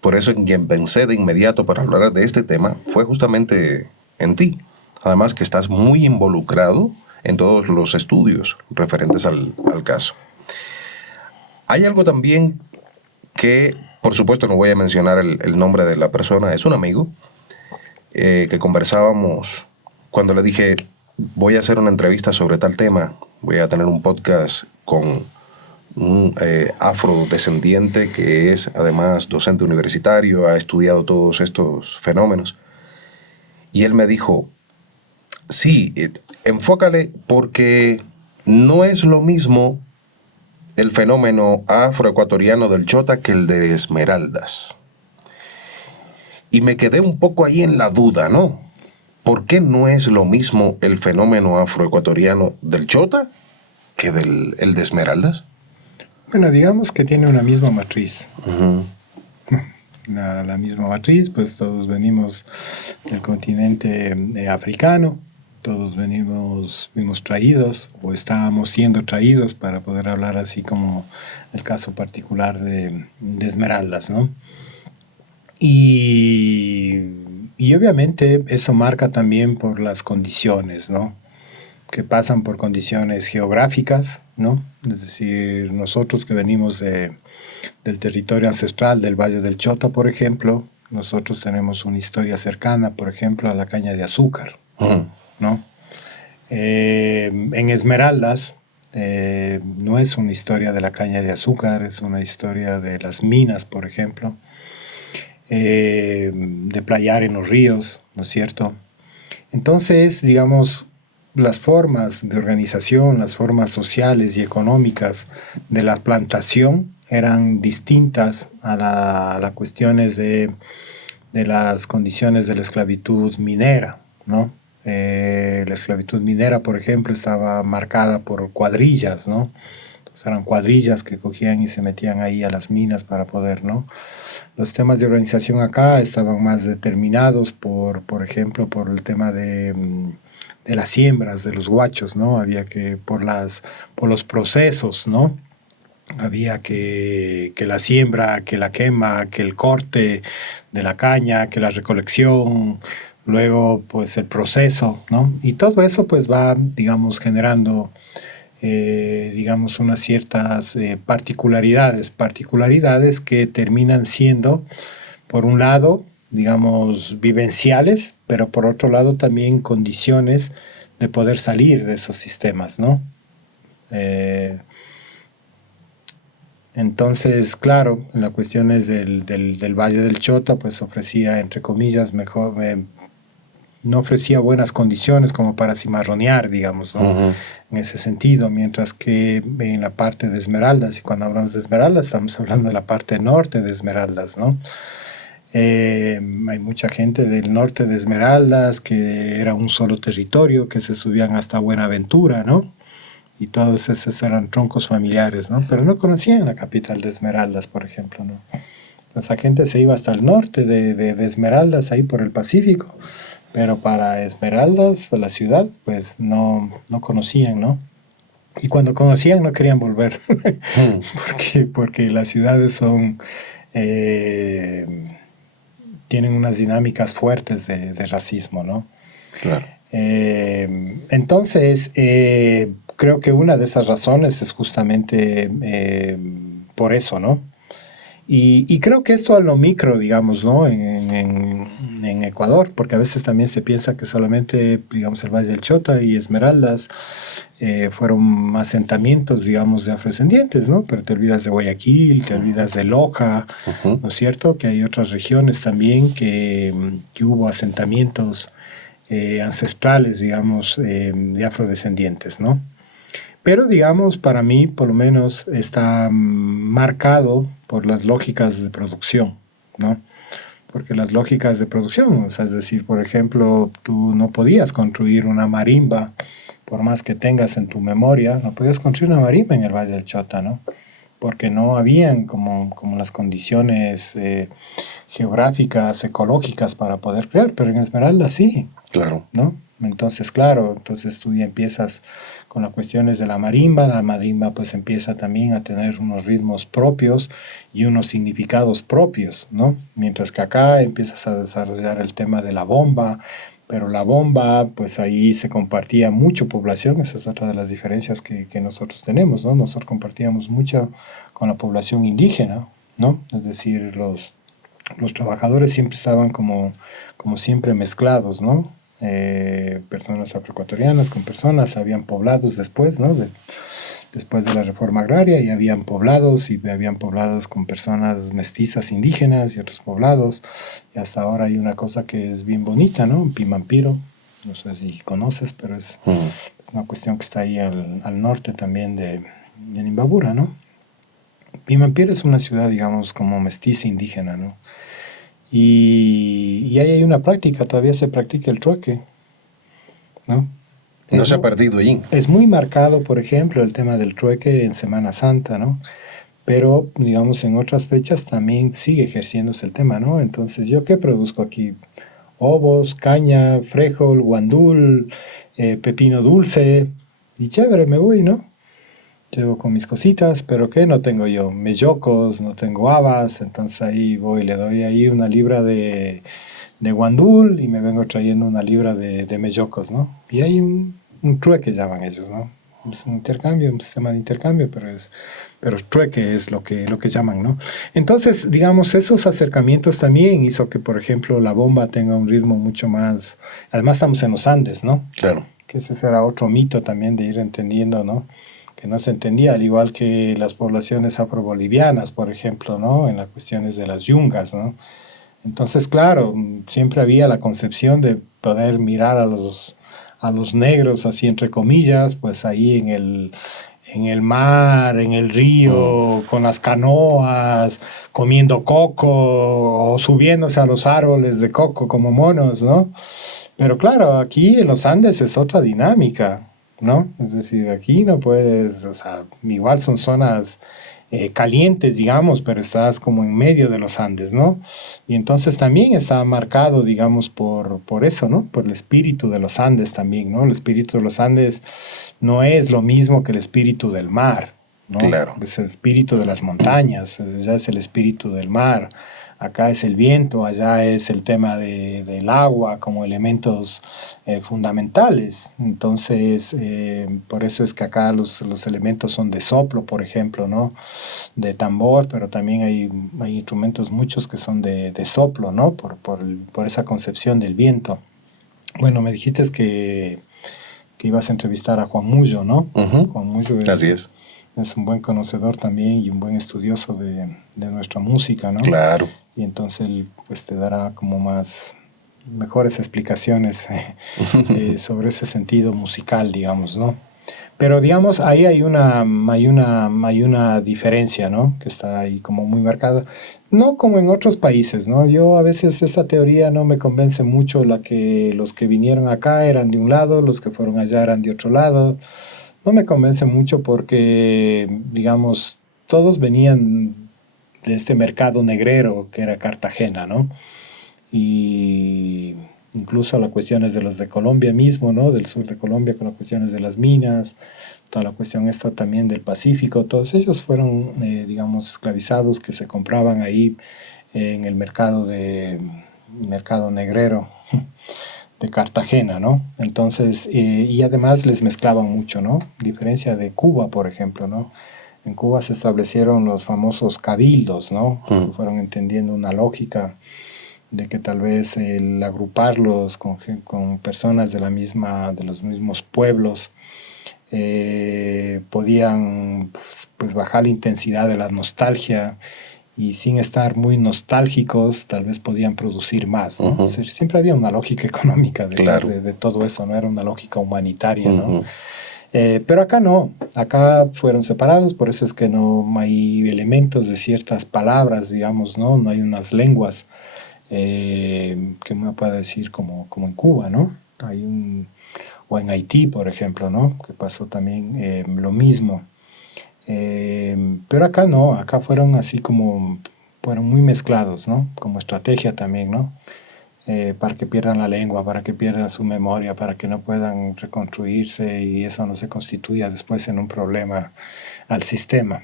Por eso en quien pensé de inmediato para hablar de este tema fue justamente en ti. Además que estás muy involucrado en todos los estudios referentes al caso. Hay algo también que, por supuesto no voy a mencionar el nombre de la persona, es un amigo que conversábamos cuando le dije voy a hacer una entrevista sobre tal tema, voy a tener un podcast con un afrodescendiente que es además docente universitario, ha estudiado todos estos fenómenos. Y él me dijo, sí, enfócale porque no es lo mismo el fenómeno afroecuatoriano del Chota que el de Esmeraldas. Y me quedé un poco ahí en la duda, ¿no? ¿Por qué no es lo mismo el fenómeno afroecuatoriano del Chota que el de Esmeraldas? Bueno, digamos que tiene una misma matriz. La misma matriz, pues todos venimos del continente africano, todos venimos traídos o estábamos siendo traídos, para poder hablar así como el caso particular de Esmeraldas, ¿no? Y obviamente eso marca también por las condiciones, ¿no? Que pasan por condiciones geográficas, ¿no? Es decir, nosotros que venimos del territorio ancestral del Valle del Chota, por ejemplo, nosotros tenemos una historia cercana, por ejemplo, a la caña de azúcar, ¿no? En Esmeraldas no es una historia de la caña de azúcar, es una historia de las minas, por ejemplo, de playar en los ríos, ¿no es cierto? Entonces, digamos, las formas de organización, las formas sociales y económicas de la plantación eran distintas a las cuestiones de las condiciones de la esclavitud minera, ¿no? La esclavitud minera, por ejemplo, estaba marcada por cuadrillas, ¿no? Entonces eran cuadrillas que cogían y se metían ahí a las minas para poder, ¿no? Los temas de organización acá estaban más determinados por ejemplo, por el tema de las siembras, de los guachos, ¿no? Había que, por los procesos, ¿no? Había que la siembra, que la quema, que el corte de la caña, que la recolección, luego pues el proceso, ¿no? Y todo eso pues va, digamos, generando, digamos, unas ciertas particularidades que terminan siendo, por un lado, digamos, vivenciales, pero por otro lado también condiciones de poder salir de esos sistemas, ¿no? Entonces, claro, en las cuestiones del Valle del Chota, pues ofrecía, entre comillas, mejor, no ofrecía buenas condiciones como para cimarronear, digamos, ¿no? Ujú. En ese sentido, mientras que en la parte de Esmeraldas, y cuando hablamos de Esmeraldas, estamos hablando de la parte norte de Esmeraldas, ¿no? Hay mucha gente del norte de Esmeraldas que era un solo territorio, que se subían hasta Buenaventura, ¿no? Y todos esos eran troncos familiares, ¿no? Pero no conocían la capital de Esmeraldas, por ejemplo, ¿no? Esa gente se iba hasta el norte de Esmeraldas, ahí por el Pacífico, pero para Esmeraldas, para la ciudad, pues no conocían, ¿no? Y cuando conocían no querían volver, porque las ciudades son, tienen unas dinámicas fuertes de racismo, ¿no? Claro. Entonces, creo que una de esas razones es justamente por eso, ¿no? Y creo que esto a lo micro, digamos, ¿no? En Ecuador, porque a veces también se piensa que solamente, digamos, el Valle del Chota y Esmeraldas fueron asentamientos, digamos, de afrodescendientes, ¿no? Pero te olvidas de Guayaquil, te olvidas de Loja, ¿no es cierto? Que hay otras regiones también que hubo asentamientos ancestrales, digamos, de afrodescendientes, ¿no? Pero, digamos, para mí, por lo menos, está marcado por las lógicas de producción, ¿no? Porque las lógicas de producción, o sea, es decir, por ejemplo, tú no podías construir una marimba, por más que tengas en tu memoria, no podías construir una marimba en el Valle del Chota, ¿no? Porque no habían como las condiciones geográficas, ecológicas para poder crear, pero en Esmeralda sí, Claro. ¿no? Entonces, claro, entonces tú ya empiezas con las cuestiones de la marimba pues empieza también a tener unos ritmos propios y unos significados propios, ¿no? Mientras que acá empiezas a desarrollar el tema de la bomba, pero la bomba, pues ahí se compartía mucho población, esa es otra de las diferencias que nosotros tenemos, ¿no? Nosotros compartíamos mucho con la población indígena, ¿no? Es decir, los trabajadores siempre estaban como siempre mezclados, ¿no? Personas afroecuatorianas con personas, habían poblados después, ¿no? Después de la reforma agraria, y habían poblados con personas mestizas indígenas y otros poblados, y hasta ahora hay una cosa que es bien bonita, ¿no? Pimampiro, no sé si conoces, pero es una cuestión que está ahí al norte también de Nimbabura, ¿no? Pimampiro es una ciudad, digamos, como mestiza indígena, ¿no? Y ahí hay una práctica, todavía se practica el trueque, ¿no? No se ha perdido allí. Es muy marcado, por ejemplo, el tema del trueque en Semana Santa, ¿no? Pero, digamos, en otras fechas también sigue ejerciéndose el tema, ¿no? Entonces, ¿yo qué produzco aquí? Ovos, caña, frijol, guandul, pepino dulce, y chévere, me voy, ¿no? Llevo con mis cositas, pero ¿qué? No tengo yo mellocos, no tengo habas, entonces ahí voy, le doy ahí una libra de guandul y me vengo trayendo una libra de mellocos, ¿no? Y hay un trueque, llaman ellos, ¿no? Es un intercambio, un sistema de intercambio, pero trueque es lo que llaman, ¿no? Entonces, digamos, esos acercamientos también hizo que, por ejemplo, la bomba tenga un ritmo mucho más... Además estamos en los Andes, ¿no? Claro. que ese será otro mito también de ir entendiendo, ¿no? Que no se entendía, al igual que las poblaciones afrobolivianas, por ejemplo, ¿no? En las cuestiones de las yungas, ¿no? Entonces, claro, siempre había la concepción de poder mirar a los negros, así entre comillas, pues ahí en el mar, en el río, con las canoas, comiendo coco o subiéndose a los árboles de coco como monos, ¿no? Pero claro, aquí en los Andes es otra dinámica, ¿no? Es decir, aquí no puedes, o sea, igual son zonas calientes, digamos, pero estás como en medio de los Andes, ¿no? Y entonces también está marcado, digamos, por eso, ¿no? Por el espíritu de los Andes también, ¿no? El espíritu de los Andes no es lo mismo que el espíritu del mar, ¿no? Claro. Es el espíritu de las montañas, ya es el espíritu del mar. Acá es el viento, allá es el tema del agua como elementos fundamentales. Entonces, por eso es que acá los elementos son de soplo, por ejemplo, ¿no? De tambor, pero también hay instrumentos muchos que son de soplo, ¿no? Por esa concepción del viento. Bueno, me dijiste que ibas a entrevistar a Juan Mullo, ¿no? Juan Mullo Así es. Es un buen conocedor también y un buen estudioso de nuestra música, ¿no? Claro. Y entonces él pues te dará como mejores explicaciones sobre ese sentido musical, digamos, ¿no? Pero digamos, ahí hay una diferencia, ¿no? Que está ahí como muy marcada. No como en otros países, ¿no? Yo a veces esa teoría no me convence mucho, la que los que vinieron acá eran de un lado, los que fueron allá eran de otro lado. No me convence mucho porque, digamos, todos venían de este mercado negrero que era Cartagena, ¿no? Y incluso las cuestiones de los de Colombia mismo, ¿no? Del sur de Colombia, con las cuestiones de las minas, toda la cuestión esta también del Pacífico, todos ellos fueron, digamos, esclavizados que se compraban ahí en el mercado negrero de Cartagena, ¿no? Entonces, y además les mezclaban mucho, ¿no? diferencia de Cuba, por ejemplo, ¿no? En Cuba se establecieron los famosos cabildos, ¿no? Fueron entendiendo una lógica de que tal vez el agruparlos con personas de los mismos pueblos podían pues bajar la intensidad de la nostalgia y sin estar muy nostálgicos tal vez podían producir más, ¿no? Siempre había una lógica económica detrás de todo eso, no era una lógica humanitaria, ¿no? Pero acá no, acá fueron separados, por eso es que no hay elementos de ciertas palabras, digamos, ¿no? No hay unas lenguas que uno pueda decir como en Cuba, ¿no? O en Haití, por ejemplo, ¿no? Que pasó también lo mismo. Pero acá no, acá fueron así como, fueron muy mezclados, ¿no? Como estrategia también, ¿no? Para que pierdan la lengua, para que pierdan su memoria, para que no puedan reconstruirse y eso no se constituya después en un problema al sistema.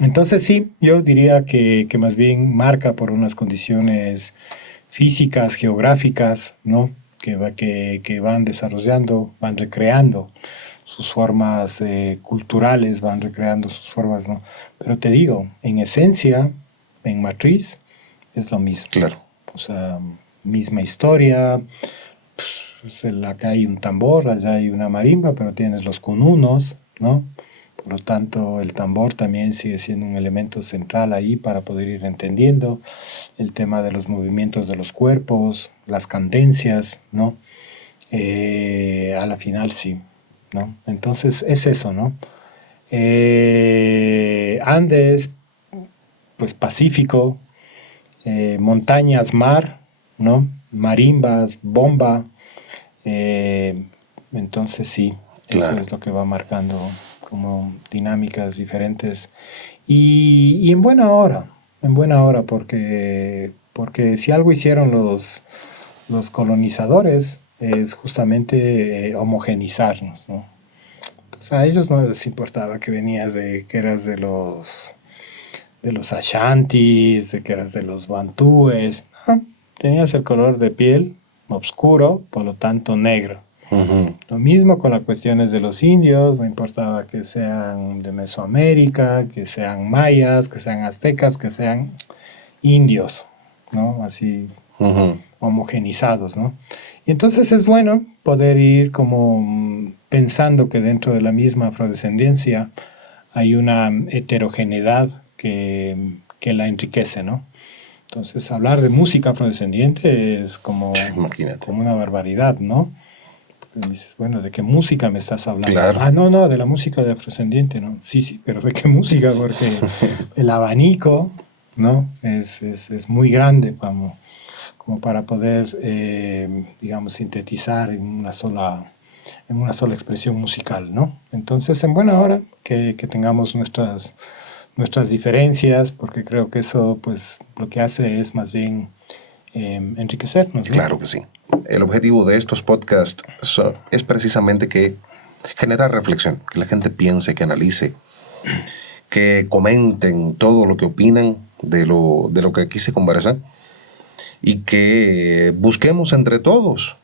Entonces sí, yo diría que más bien marca por unas condiciones físicas, geográficas, ¿no? Que van desarrollando, van recreando sus formas culturales, van recreando sus formas, ¿no? Pero te digo, en esencia, en matriz, es lo mismo. Claro. O sea, misma historia, pues, acá hay un tambor, allá hay una marimba, pero tienes los cununos, ¿no? Por lo tanto, el tambor también sigue siendo un elemento central ahí para poder ir entendiendo el tema de los movimientos de los cuerpos, las cadencias, ¿no? A la final sí, ¿no? Entonces es eso, ¿no? Andes, pues Pacífico, montañas, mar, ¿no? Marimbas, bomba. Entonces sí, Claro. eso es lo que va marcando como dinámicas diferentes y en buena hora, porque si algo hicieron los colonizadores es justamente homogenizarnos, ¿no? Entonces a ellos no les importaba que que eras de los Ashantis, de que eras de los Bantúes, ¿no? Tenías el color de piel oscuro, por lo tanto negro. Lo mismo con las cuestiones de los indios, no importaba que sean de Mesoamérica, que sean mayas, que sean aztecas, que sean indios, ¿no? Así homogenizados, ¿no? Y entonces es bueno poder ir como pensando que dentro de la misma afrodescendencia hay una heterogeneidad que la enriquece, ¿no? Entonces hablar de música afrodescendiente es Imagínate. como una barbaridad, ¿no? Y dices, bueno, ¿de qué música me estás hablando? Claro. Ah, no, de la música de afrodescendiente, ¿no? Sí, pero ¿de qué música? Porque el abanico, ¿no? Es muy grande como para poder, digamos, sintetizar en una sola expresión musical, ¿no? Entonces, en buena hora que tengamos nuestras diferencias, porque creo que eso, pues, lo que hace es más bien enriquecernos, ¿no? Claro que sí. El objetivo de estos podcasts es precisamente que generar reflexión, que la gente piense, que analice, que comenten todo lo que opinan de lo que aquí se conversa y que busquemos entre todos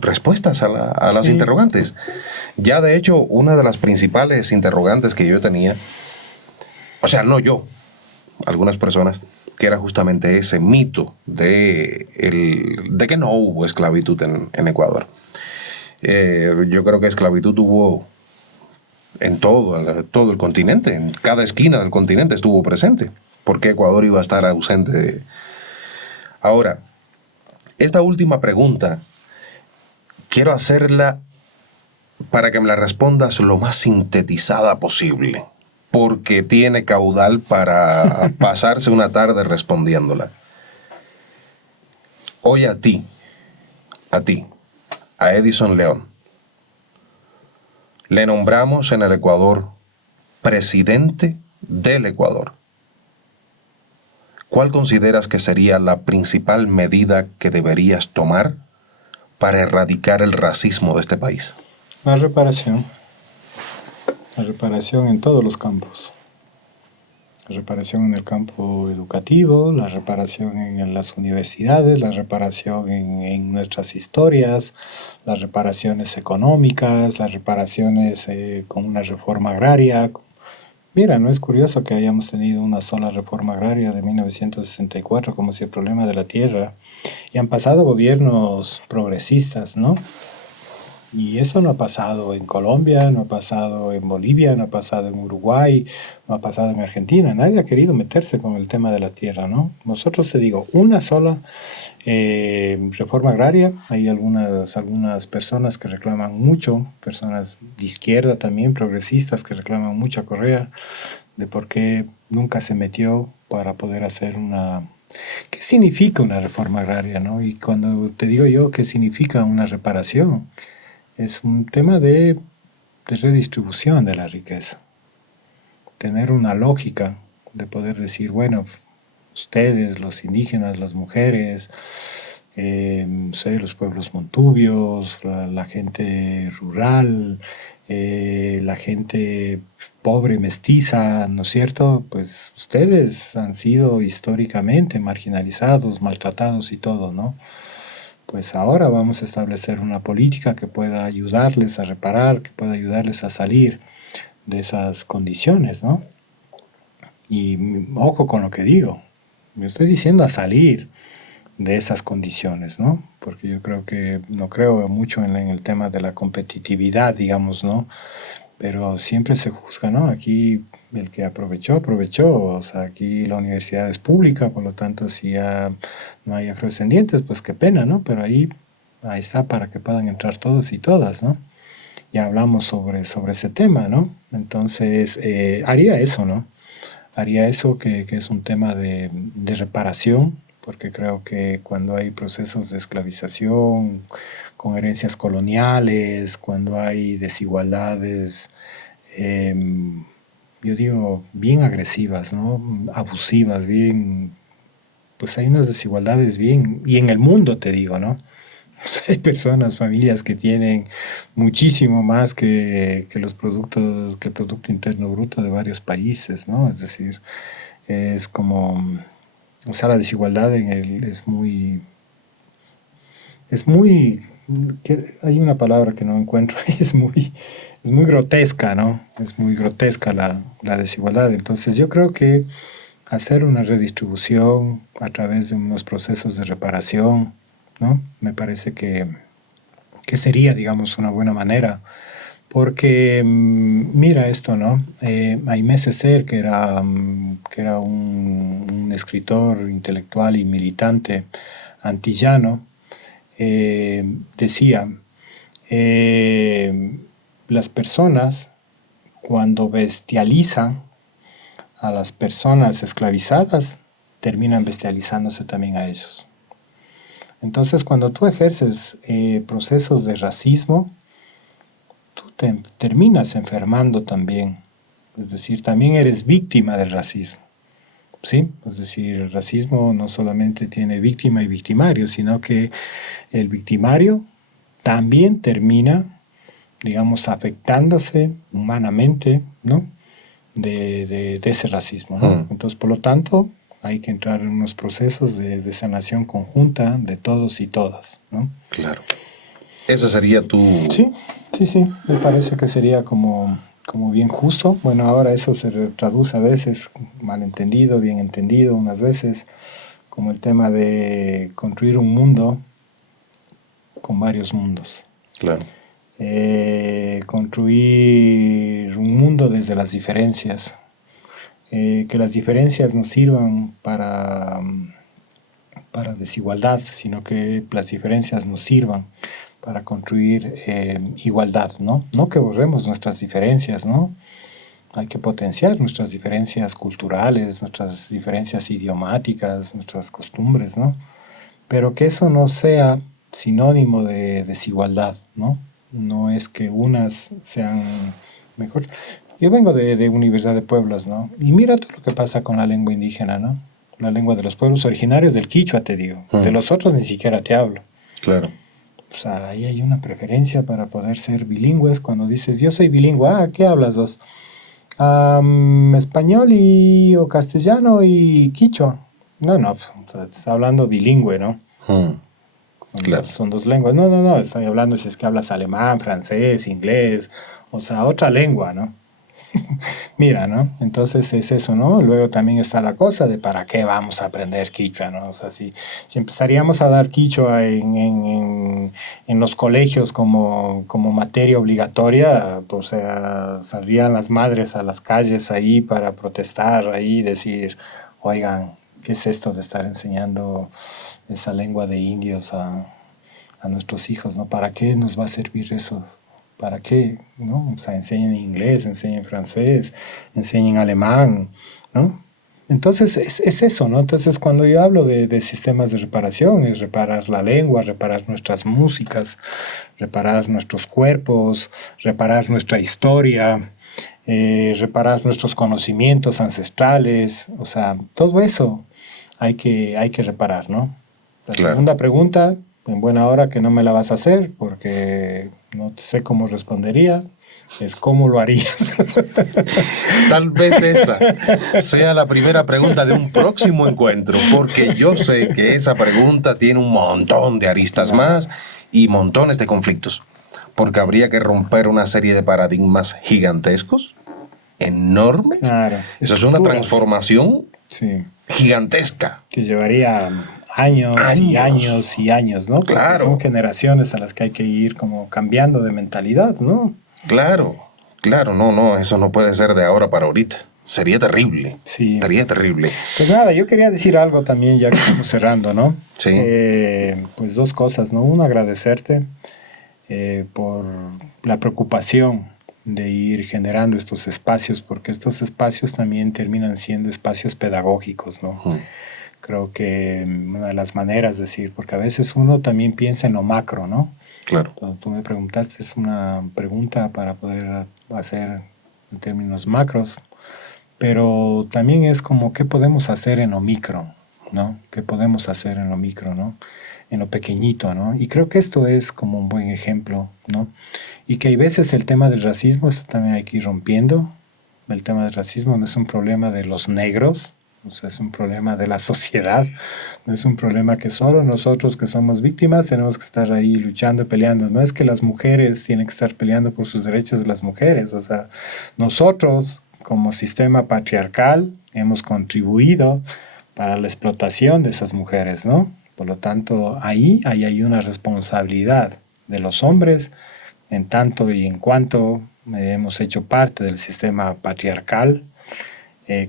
respuestas a las Sí. interrogantes. Ya de hecho, una de las principales interrogantes que yo tenía, o sea, no yo, algunas personas, que era justamente ese mito de que no hubo esclavitud en Ecuador. Yo creo que esclavitud hubo en todo el continente, en cada esquina del continente estuvo presente. ¿Por qué Ecuador iba a estar ausente? Ahora, esta última pregunta quiero hacerla para que me la respondas lo más sintetizada posible, porque tiene caudal para pasarse una tarde respondiéndola. Hoy a ti, a Edison León, le nombramos en el Ecuador presidente del Ecuador. ¿Cuál consideras que sería la principal medida que deberías tomar para erradicar el racismo de este país? La reparación en todos los campos. La reparación en el campo educativo, la reparación en las universidades, la reparación en nuestras historias, las reparaciones económicas, las reparaciones con una reforma agraria. Mira, no es curioso que hayamos tenido una sola reforma agraria de 1964 como si el problema de la tierra. Y han pasado gobiernos progresistas, ¿no? Y eso no ha pasado en Colombia, no ha pasado en Bolivia, no ha pasado en Uruguay, no ha pasado en Argentina. Nadie ha querido meterse con el tema de la tierra, ¿no? Nosotros, te digo, una sola reforma agraria. Hay algunas personas que reclaman mucho, personas de izquierda también, progresistas, que reclaman mucho a Correa de por qué nunca se metió para poder hacer una... ¿Qué significa una reforma agraria, no? Y cuando te digo yo qué significa una reparación, es un tema de redistribución de la riqueza. Tener una lógica de poder decir, bueno, ustedes, los indígenas, las mujeres, los pueblos montubios, la gente rural, la gente pobre, mestiza, ¿no es cierto? Pues ustedes han sido históricamente marginalizados, maltratados y todo, ¿no? Pues ahora vamos a establecer una política que pueda ayudarles a reparar, que pueda ayudarles a salir de esas condiciones, ¿no? Y ojo con lo que digo, me estoy diciendo a salir de esas condiciones, ¿no? Porque yo creo que no creo mucho en el tema de la competitividad, digamos, ¿no? Pero siempre se juzga, ¿no? Aquí el que aprovechó, aprovechó. O sea, aquí la universidad es pública, por lo tanto, si ya no hay afrodescendientes, pues qué pena, ¿no? Pero ahí está para que puedan entrar todos y todas, ¿no? Ya hablamos sobre ese tema, ¿no? Entonces, haría eso, ¿no? Haría eso que es un tema de reparación, porque creo que cuando hay procesos de esclavización, con herencias coloniales, cuando hay desigualdades, eh, yo digo, bien agresivas, ¿no? Abusivas, bien, pues hay unas desigualdades bien, y en el mundo te digo, ¿no? Hay personas, familias que tienen muchísimo más que los productos, que el Producto Interno Bruto de varios países, ¿no? Es decir, es como, o sea, la desigualdad es muy, hay una palabra que no encuentro, es muy grotesca, ¿no? Es muy grotesca la desigualdad. Entonces yo creo que hacer una redistribución a través de unos procesos de reparación ¿no? Me parece que sería, digamos, una buena manera. Porque mira esto, ¿no? Aimé Césaire, que era un escritor intelectual y militante antillano, decía, las personas cuando bestializan a las personas esclavizadas, terminan bestializándose también a ellos. Entonces, cuando tú ejerces procesos de racismo, tú te terminas enfermando también. Es decir, también eres víctima del racismo. ¿Sí? Es decir, el racismo no solamente tiene víctima y victimario, sino que el victimario también termina, digamos, afectándose humanamente, ¿no? de ese racismo, ¿no? Entonces, por lo tanto, hay que entrar en unos procesos de sanación conjunta de todos y todas, ¿no? Claro. Ese sería tu... Sí, me parece que sería como bien justo. Bueno, ahora eso se traduce a veces malentendido, bien entendido, unas veces, como el tema de construir un mundo con varios mundos. Claro. Construir un mundo desde las diferencias. Que las diferencias no sirvan para desigualdad, sino que las diferencias nos sirvan para construir igualdad, ¿no? No que borremos nuestras diferencias, ¿no? Hay que potenciar nuestras diferencias culturales, nuestras diferencias idiomáticas, nuestras costumbres, ¿no? Pero que eso no sea sinónimo de desigualdad, ¿no? No es que unas sean mejor. Yo vengo de Universidad de Pueblos, ¿no? Y mira todo lo que pasa con la lengua indígena, ¿no? La lengua de los pueblos originarios del Quichua, te digo. De los otros ni siquiera te hablo. Claro. O sea, ahí hay una preferencia para poder ser bilingües. Cuando dices, yo soy bilingüe, ¿qué hablas vos? Español o castellano y quichua. No, estás hablando bilingüe, ¿no? Claro. Son dos lenguas. No, estoy hablando si es que hablas alemán, francés, inglés, o sea, otra lengua, ¿no? Mira, ¿no? Entonces es eso, ¿no? Luego también está la cosa de para qué vamos a aprender quichua, ¿no? O sea, si empezaríamos a dar quichua en los colegios como materia obligatoria, pues, o sea, saldrían las madres a las calles ahí para protestar, ahí decir, oigan, ¿qué es esto de estar enseñando esa lengua de indios a nuestros hijos, ¿no? ¿Para qué nos va a servir eso? ¿Para qué? ¿No? O sea, enseñen inglés, enseñen francés, enseñen alemán, ¿no? Entonces, es eso, ¿no? Entonces, cuando yo hablo de sistemas de reparación, es reparar la lengua, reparar nuestras músicas, reparar nuestros cuerpos, reparar nuestra historia, reparar nuestros conocimientos ancestrales, o sea, todo eso hay que reparar, ¿no? La segunda pregunta, en buena hora que no me la vas a hacer, porque no sé cómo respondería, es cómo lo harías. Tal vez esa sea la primera pregunta de un próximo encuentro, porque yo sé que esa pregunta tiene un montón de aristas más y montones de conflictos, porque habría que romper una serie de paradigmas gigantescos, enormes. Claro, eso es una transformación gigantesca. Que llevaría años y años y años, ¿no? Porque claro. Son generaciones a las que hay que ir como cambiando de mentalidad, ¿no? Claro, no, eso no puede ser de ahora para ahorita. Sería terrible. Sí. Sería terrible. Pues nada, yo quería decir algo también, ya que estamos cerrando, ¿no? Sí. Pues dos cosas, ¿no? Una, agradecerte por la preocupación de ir generando estos espacios, porque estos espacios también terminan siendo espacios pedagógicos, ¿no? Creo que una de las maneras de decir, porque a veces uno también piensa en lo macro, ¿no? Claro. Tú me preguntaste, es una pregunta para poder hacer en términos macros, pero también es como qué podemos hacer en lo micro, ¿no? ¿Qué podemos hacer en lo micro, ¿no? En lo pequeñito, ¿no? Y creo que esto es como un buen ejemplo, ¿no? Y que hay veces el tema del racismo, esto también hay que ir rompiendo. El tema del racismo no es un problema de los negros, o sea, es un problema de la sociedad, no es un problema que solo nosotros que somos víctimas tenemos que estar ahí luchando y peleando. No es que las mujeres tienen que estar peleando por sus derechos de las mujeres, o sea, nosotros como sistema patriarcal hemos contribuido para la explotación de esas mujeres, ¿no? Por lo tanto, ahí hay una responsabilidad de los hombres en tanto y en cuanto hemos hecho parte del sistema patriarcal,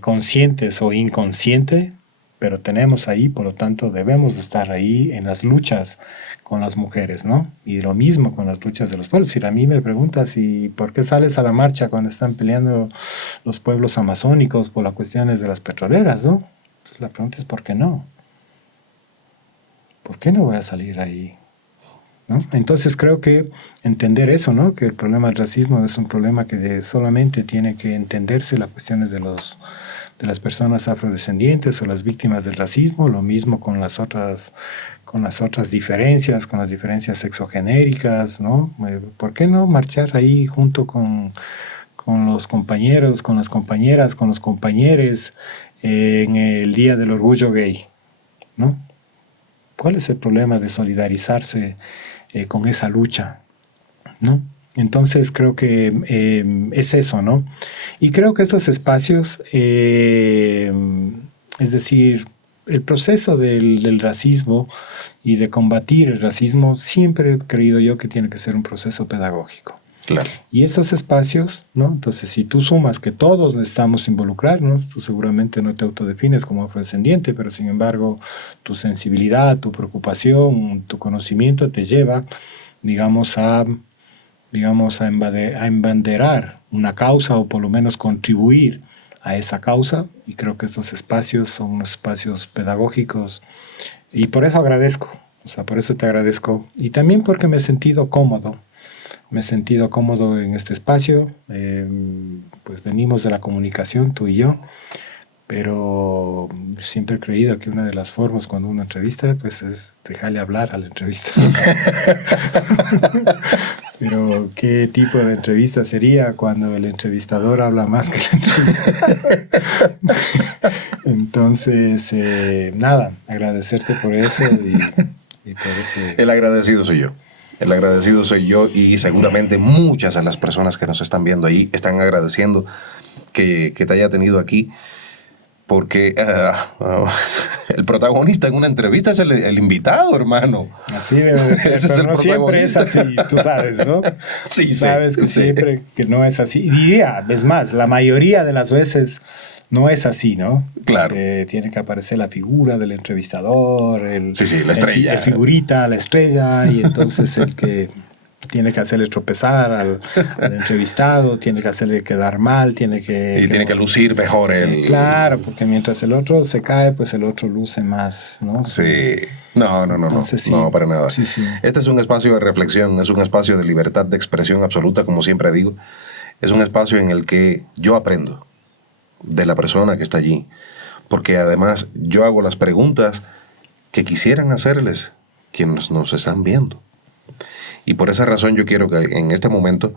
conscientes o inconsciente, pero tenemos ahí, por lo tanto debemos de estar ahí en las luchas con las mujeres, ¿no? Y lo mismo con las luchas de los pueblos. Si a mí me preguntas, ¿y por qué sales a la marcha cuando están peleando los pueblos amazónicos por las cuestiones de las petroleras, ¿no? Pues la pregunta es ¿por qué no? ¿Por qué no voy a salir ahí? ¿No? Entonces creo que entender eso, ¿no? Que el problema del racismo es un problema que solamente tiene que entenderse las cuestiones de las personas afrodescendientes o las víctimas del racismo, lo mismo con las otras diferencias, con las diferencias sexogenéricas, ¿no? ¿Por qué no marchar ahí junto con los compañeros, con las compañeras, con los compañeros en el Día del Orgullo Gay, ¿no? ¿Cuál es el problema de solidarizarse con esa lucha, ¿no? Entonces creo que es eso, ¿no? Y creo que estos espacios, es decir, el proceso del racismo y de combatir el racismo, siempre he creído yo que tiene que ser un proceso pedagógico. Claro. Y esos espacios, ¿no? Entonces, si tú sumas que todos necesitamos involucrarnos, tú seguramente no te autodefines como afrodescendiente, pero sin embargo, tu sensibilidad, tu preocupación, tu conocimiento te lleva, digamos, a embanderar una causa o por lo menos contribuir a esa causa. Y creo que estos espacios son unos espacios pedagógicos y por eso agradezco, o sea, por eso te agradezco y también porque me he sentido cómodo. Me he sentido cómodo en este espacio, pues venimos de la comunicación, tú y yo, pero siempre he creído que una de las formas cuando uno entrevista, pues es dejarle hablar al entrevistador. Pero ¿qué tipo de entrevista sería cuando el entrevistador habla más que el entrevistador? Entonces, nada, agradecerte por eso y por ese... El agradecido soy yo. El agradecido soy yo y seguramente muchas de las personas que nos están viendo ahí están agradeciendo que te haya tenido aquí porque el protagonista en una entrevista es el invitado, hermano. Así debe ser, pero no siempre es así, tú sabes, ¿no? Sí, sabes que sí. Siempre que no es así. Y diría, es más, la mayoría de las veces no es así, ¿no? Claro. Tiene que aparecer la figura del entrevistador, la estrella. El figurita, la estrella, y entonces el que tiene que hacerle tropezar al entrevistado, tiene que hacerle quedar mal, tiene que lucir mejor el... Claro, porque mientras el otro se cae, pues el otro luce más, ¿no? Sí. No. Entonces, sí. No, para nada. Sí. Este es un espacio de reflexión, es un espacio de libertad de expresión absoluta, como siempre digo. Es un espacio en el que yo aprendo de la persona que está allí, porque además yo hago las preguntas que quisieran hacerles quienes nos están viendo. Y por esa razón yo quiero que en este momento,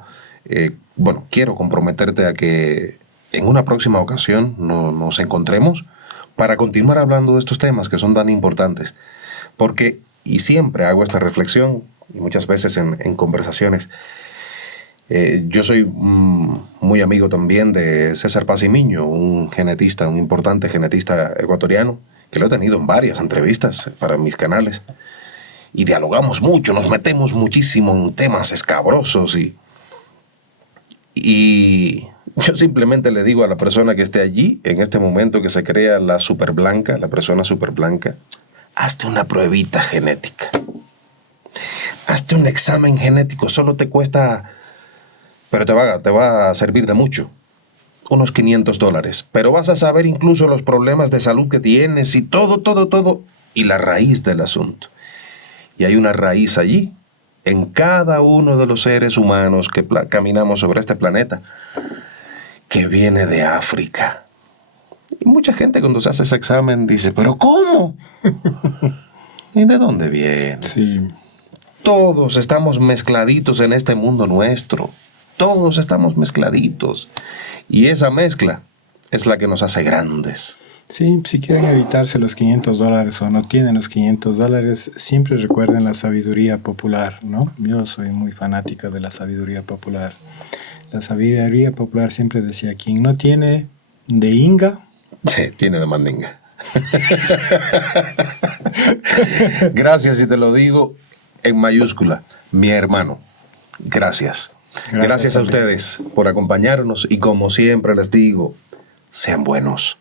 quiero comprometerte a que en una próxima ocasión nos encontremos para continuar hablando de estos temas que son tan importantes. Porque, y siempre hago esta reflexión, y muchas veces en conversaciones, yo soy muy amigo también de César Pacimiño, un importante genetista ecuatoriano, que lo he tenido en varias entrevistas para mis canales. Y dialogamos mucho, nos metemos muchísimo en temas escabrosos y yo simplemente le digo a la persona que esté allí, en este momento que se crea la persona super blanca, hazte una pruebita genética. Hazte un examen genético, solo te cuesta, pero te va a servir de mucho, unos $500. Pero vas a saber incluso los problemas de salud que tienes y todo, y la raíz del asunto. Y hay una raíz allí, en cada uno de los seres humanos que caminamos sobre este planeta, que viene de África. Y mucha gente cuando se hace ese examen dice, ¿pero cómo? ¿Y de dónde vienes? Sí. Todos estamos mezcladitos en este mundo nuestro. Todos estamos mezcladitos. Y esa mezcla es la que nos hace grandes. Sí, si quieren evitarse los $500 o no tienen los $500, siempre recuerden la sabiduría popular, ¿no? Yo soy muy fanática de la sabiduría popular. La sabiduría popular siempre decía, quien no tiene de Inga... Sí, tiene de mandinga. Gracias, y te lo digo en mayúscula, mi hermano. Gracias. Gracias a ustedes por acompañarnos y como siempre les digo, sean buenos.